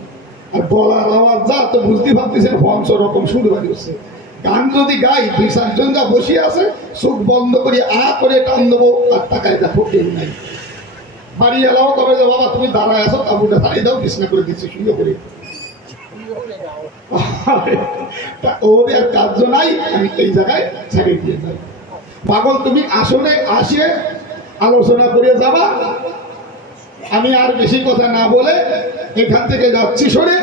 আর গলার আওয়াজ যা তো বুঝতে পারতেছেন, পঞ্চ রকম সুর বাড়িয়েছে। গান যদি গাই, দুই চারজন যা বসে আছে, চোখ বন্ধ করে আ করে টান দেবো, আর টাকায় দেখো কেউ নাই। বাড়ি এলাও কবে যে বাবা তুমি দাঁড়ায় আছো, কাবুটা দাঁড়িয়ে দাও, বিছনা করে দিচ্ছি শুয়ে করে। ওদের কার্য নাই, আমি এই জায়গায় ছাড়িয়ে দিয়ে যাই। পাগল তুমি আসলে আসে আলোচনা করে যাবা, আমি আর বেশি কথা না বলে এখান থেকে যাচ্ছি সরে।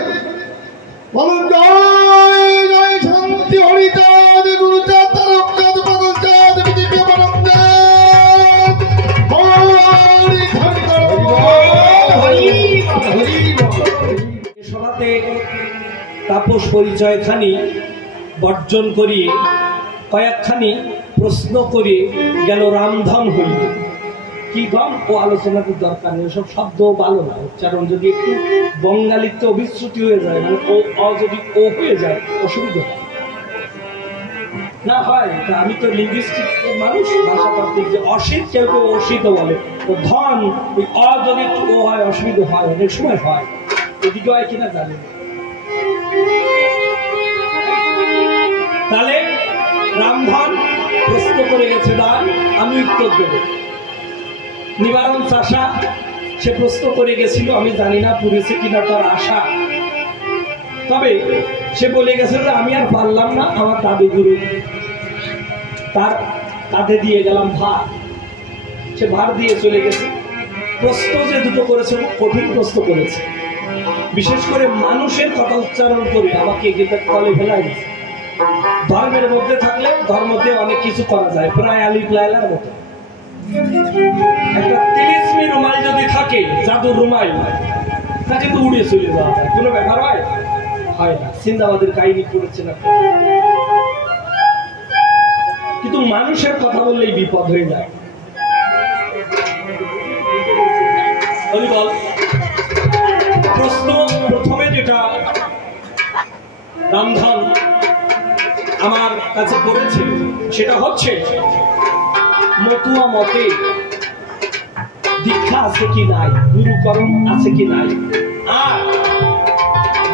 বলুন জয় জয় শান্তি হরিচাঁদ গুরুচাঁদ তারকচাঁদ পাগলচাঁদ বিজেপি সভাতে তাপস পরিচয় খানি বর্জন করিয়ে কয়েকখানি প্রশ্ন করে গেল রামধন হইল। কি গম ও আলোচনার দরকার নেই, সব শব্দ ভালো না, উচ্চারণ যদি একটু বঙ্গালিতে অবিশ্রুতি হয়ে যায়, মানে ও যদি ও হয়ে যায় অসুবিধা না হয়। আমি তো লিঙ্গুইস্টিক মানুষ, ভাষাতাত্ত্বিক, যে অসিত কেউ কেউ অসিত বলে, তো ধন ওই অ যদি একটু ও হয় অসুবিধা হয়, অনেক সময় হয়, এদিকে হয় কিনা জানি। তাহলে রামধন প্রশ্ন করে গেছে, দান আমি উত্তর দেব। নিবারণ চাষা সে প্রশ্ন করে গেছিল, আমি জানি না পুরেছে কিনা তার আশা, তবে সে বলে গেছে যে আমি আর পারলাম না, আমার দাদু গুরু তার কাঁধে দিয়ে গেলাম ভার, সে ভার দিয়ে চলে গেছে। প্রশ্ন যে দুটো করেছে কঠিন প্রশ্ন করেছে, বিশেষ করে মানুষের কথা উচ্চারণ করে আমাকে কলে ফেলাই দিয়েছে। ধর্মের মধ্যে থাকলে ধর্মতে অনেক কিছু করা যায়, প্রায় আলিফ লায়লার মতো। একটা তিলিস্মি রুমাল যদি থাকে, জাদুর রুমাল, তাকে তো উড়িয়ে চলে যাওয়া যায়, কোনো ব্যাপার হয় না। সিন্দাবাদের কাহিনী করেছে না, কিন্তু মানুষের কথা বললেই বিপদ হয়ে যায়। প্রশ্ন প্রথমে যেটা রামধন আমার কাছে করেছিল সেটা হচ্ছে, মতুয়া মতে দীক্ষা আছে কি নাই, গুরুকরণ আছে কি নাই, আর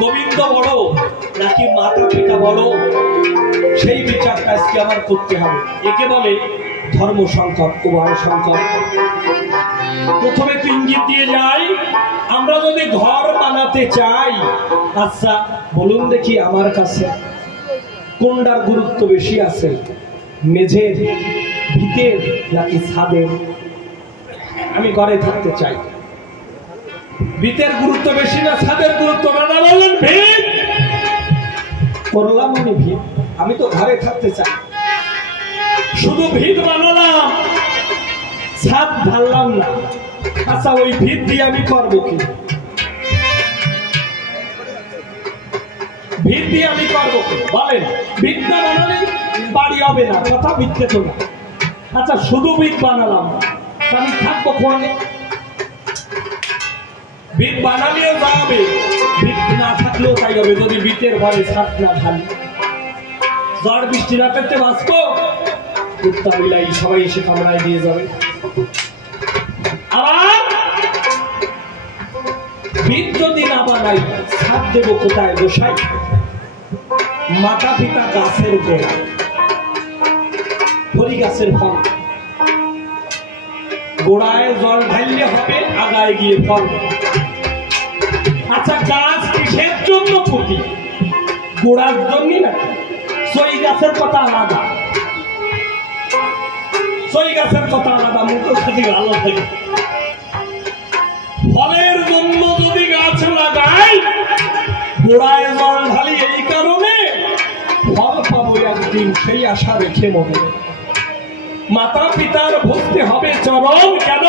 গোবিন্দ বড় নাকি মাতা পিতা বড়, সেই বিচারটা আজকে আমার করতে হবে। একে বলে ধর্ম সংকট, উভয় সংকট। প্রথমে তো ইঙ্গিত দিয়ে যাই, আমরা যদি ঘর বানাতে চাই, আচ্ছা বলুন দেখি আমার কাছে কোনটার গুরুত্ব বেশি আছে, মেঝের, ভিতের নাকি ছাদের? আমি ঘরে থাকতে চাই, ভিতের গুরুত্ব বেশি না ছাদের গুরুত্ব? না বললেন ভিত করলাম, আমি ভিত, আমি তো ঘরে থাকতে চাই। শুধু ভিত বানালাম, ছাদ ঢাললাম না, আচ্ছা ওই ভিত দিয়ে আমি করবো কি? ভিত দিয়ে আমি করবো বলেন? ভিত না বানালে বাড়ি হবে না, কথা ভিততে তো না। আচ্ছা শুধু ভিত বানালাম, আমি থাকবো কোনে? ভিত বানালেও যাবে, ভিত না থাকলেও তাই হবে যদি ভিতের ঘরে ছাদ না ঢালি। ঝড় বৃষ্টি রাতে বাঁচবো, কুত্তা বিলাই সবাই এসে কামড়ায় দিয়ে যাবে। আবার ভিত যদি না বানাই ছাদ দেবো কোথায় গোসাই? মাতা পিতা গাছের গোড়া, হরি গাছের ফল, গোড়ায় জল ঢাললে হবে, আগায় গিয়ে ফল। আচ্ছা গাছ কিসের জন্য পুঁতি? গোড়ার জন্য নাকি? সই গাছের কথা আলাদা, সই গাছের কথা আলাদা, মুখের সাথে ভালো থাকে। ফলের জন্য যদি গাছ লাগাই, গোড়ায় জল ঢালি এই কারণে ফল পাবো একদিন, সেই আশা রেখে মনে। মাতা পিতার ভক্তি হবে চরণ, কেন?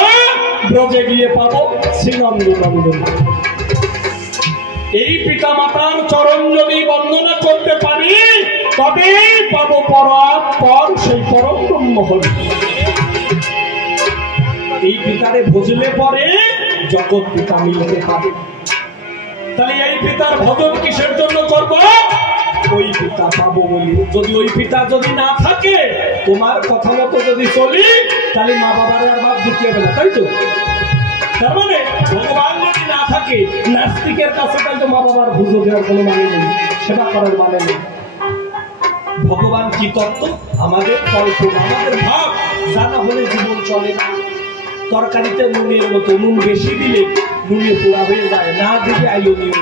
ব্রজে গিয়ে পাবো শ্রীনন্দ নন্দন। এই পিতা মাতার চরণ যদি বন্দনা করতে পারি, তবেই পাবো পর সেই পরম ব্রহ্ম হরি। এই পিতারে ভজলে পরে জগৎ পিতা মিলতে পারে। তাহলে এই পিতার ভজন কিসের জন্য করব? ওই পিতা পাবো বলি। যদি ওই পিতা যদি না থাকে, তোমার কথা মতো যদি চলি, তাহলে মা বাবার আর বাপ দিতে হবে না, তাই তো? তার মানে ভগবান যদি না থাকে, নাস্তিকের কাছে তাই তো মা বাবার পুজো দেওয়ার কোনো মানে নেই, সেবা করার মানে নেই। ভগবান কি তত্ত্ব? আমাদের কল্পনা, আমাদের ভাব, জানা হলে জীবন চলে না। তরকারিতে নুনের মতো, নুন বেশি দিলে নুনে পোড়া হয়ে যায়, না দিলে আইওনিও।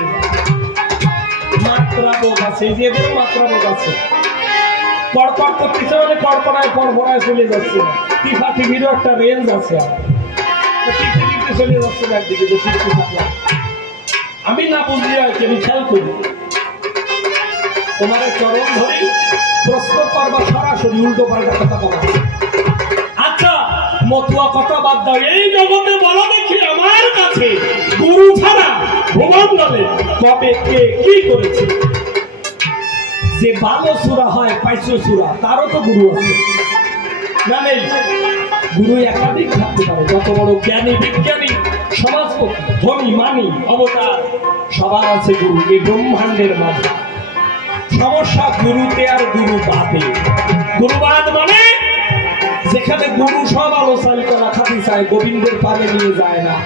মাত্রা বোধ আছে, এদের মাত্রা বোধ আছে। কড়কড় করতেছে মানে কড়কড়ায় পরপড়ায় চলে যাচ্ছে। টিফা টিভিরও একটা রেঞ্জ আছে, চলে যাচ্ছে একদিকে। আমি না বুঝলি আর কি, আমি খেয়াল করি। তোমার চরণ ধরে প্রশ্ন করবা, সরাসরি উল্টো পাল্টা কথা বলা। আচ্ছা মতুয়া কথা বাদ দাও, এই জগতে বলো দেখি আমার কাছে গুরু ছাড়া ভুবন কবে কে কি করেছে? যে ভালো সুরা হয়, পাইছো সুরা, তারও তো গুরু আছে না? নেই? গুরু একাধিক থাকতে পারে। যত বড় জ্ঞানী, বিজ্ঞানী, সমাজপতি, ধনী, মানি, অবতার, সবার আছে গুরু এই ব্রহ্মাণ্ডের মাঝে। সমস্যা গুরুতে আর গুরু বাদে। গুরুবাদ মানে যেখানে গুরু সব আলোচনা রাখাতে চায়, গোবিন্দের পানে নিয়ে যায় না।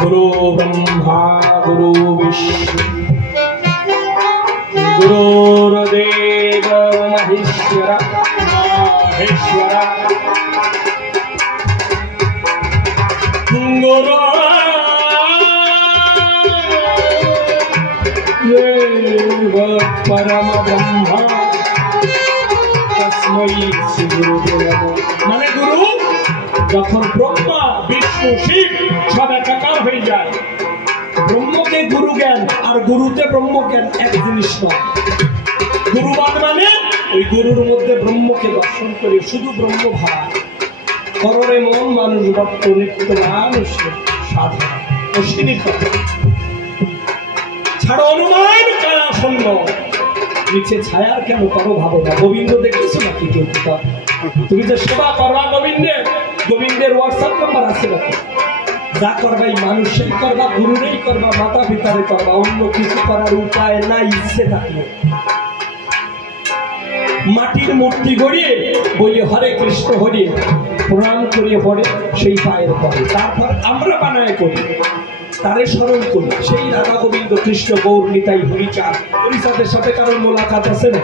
গুরু ব্রহ্মা গুরু বিষ্ণু গুরুর্দেব মহেশ্বর মহেশ্বর গুরু পরম ব্রহ্ম তস্मै শ্রী গুরুদেব নমঃ। মানে গুরু যখন ব্রহ্মা বিষ্ণু শিব সব একাকার হয়ে যায়, ব্রহ্মকে গুরু জ্ঞান আর গুরুতে ব্রহ্ম জ্ঞান এক জিনিস নয়। গুরুবাদ মানে ওই গুরুর মধ্যে ব্রহ্মকে দর্শন করে শুধু ব্রহ্ম ভাব কররে মন মানুষ ভক্ত নিত্য মানুষ সাধনা অশ্বিনী কথা ছাড়ো অনুমান কায়া শূন্য নিচে ছায়ার কেন করো ভাবনা। গোবিন্দ দেখেছো নাকি কেউ? তুমি যে সেবা করবা গোবিন্দের, গোবিন্দের হোয়াটসঅ্যাপ নাম্বার আছে নাকি? যা করবাই মানুষের করবা, গুরুরেই করবা, মাতা পিতারে করবা, অন্য কিছু করার উপায় নাই ইচ্ছে থাকলে। মাটির মূর্তি গড়িয়ে বলি হরে কৃষ্ণ হরি প্রণাম করিয়ে পড়ে সেই পায়ের পরে, তারপর আমরা বানায় করি, তারে স্মরণ করি। সেই রাধা গোবিন্দ কৃষ্ণ গৌর নিতাই হরিচাঁদ, হরিচাঁদের সাথে কারোর মোলাকাত আছে না?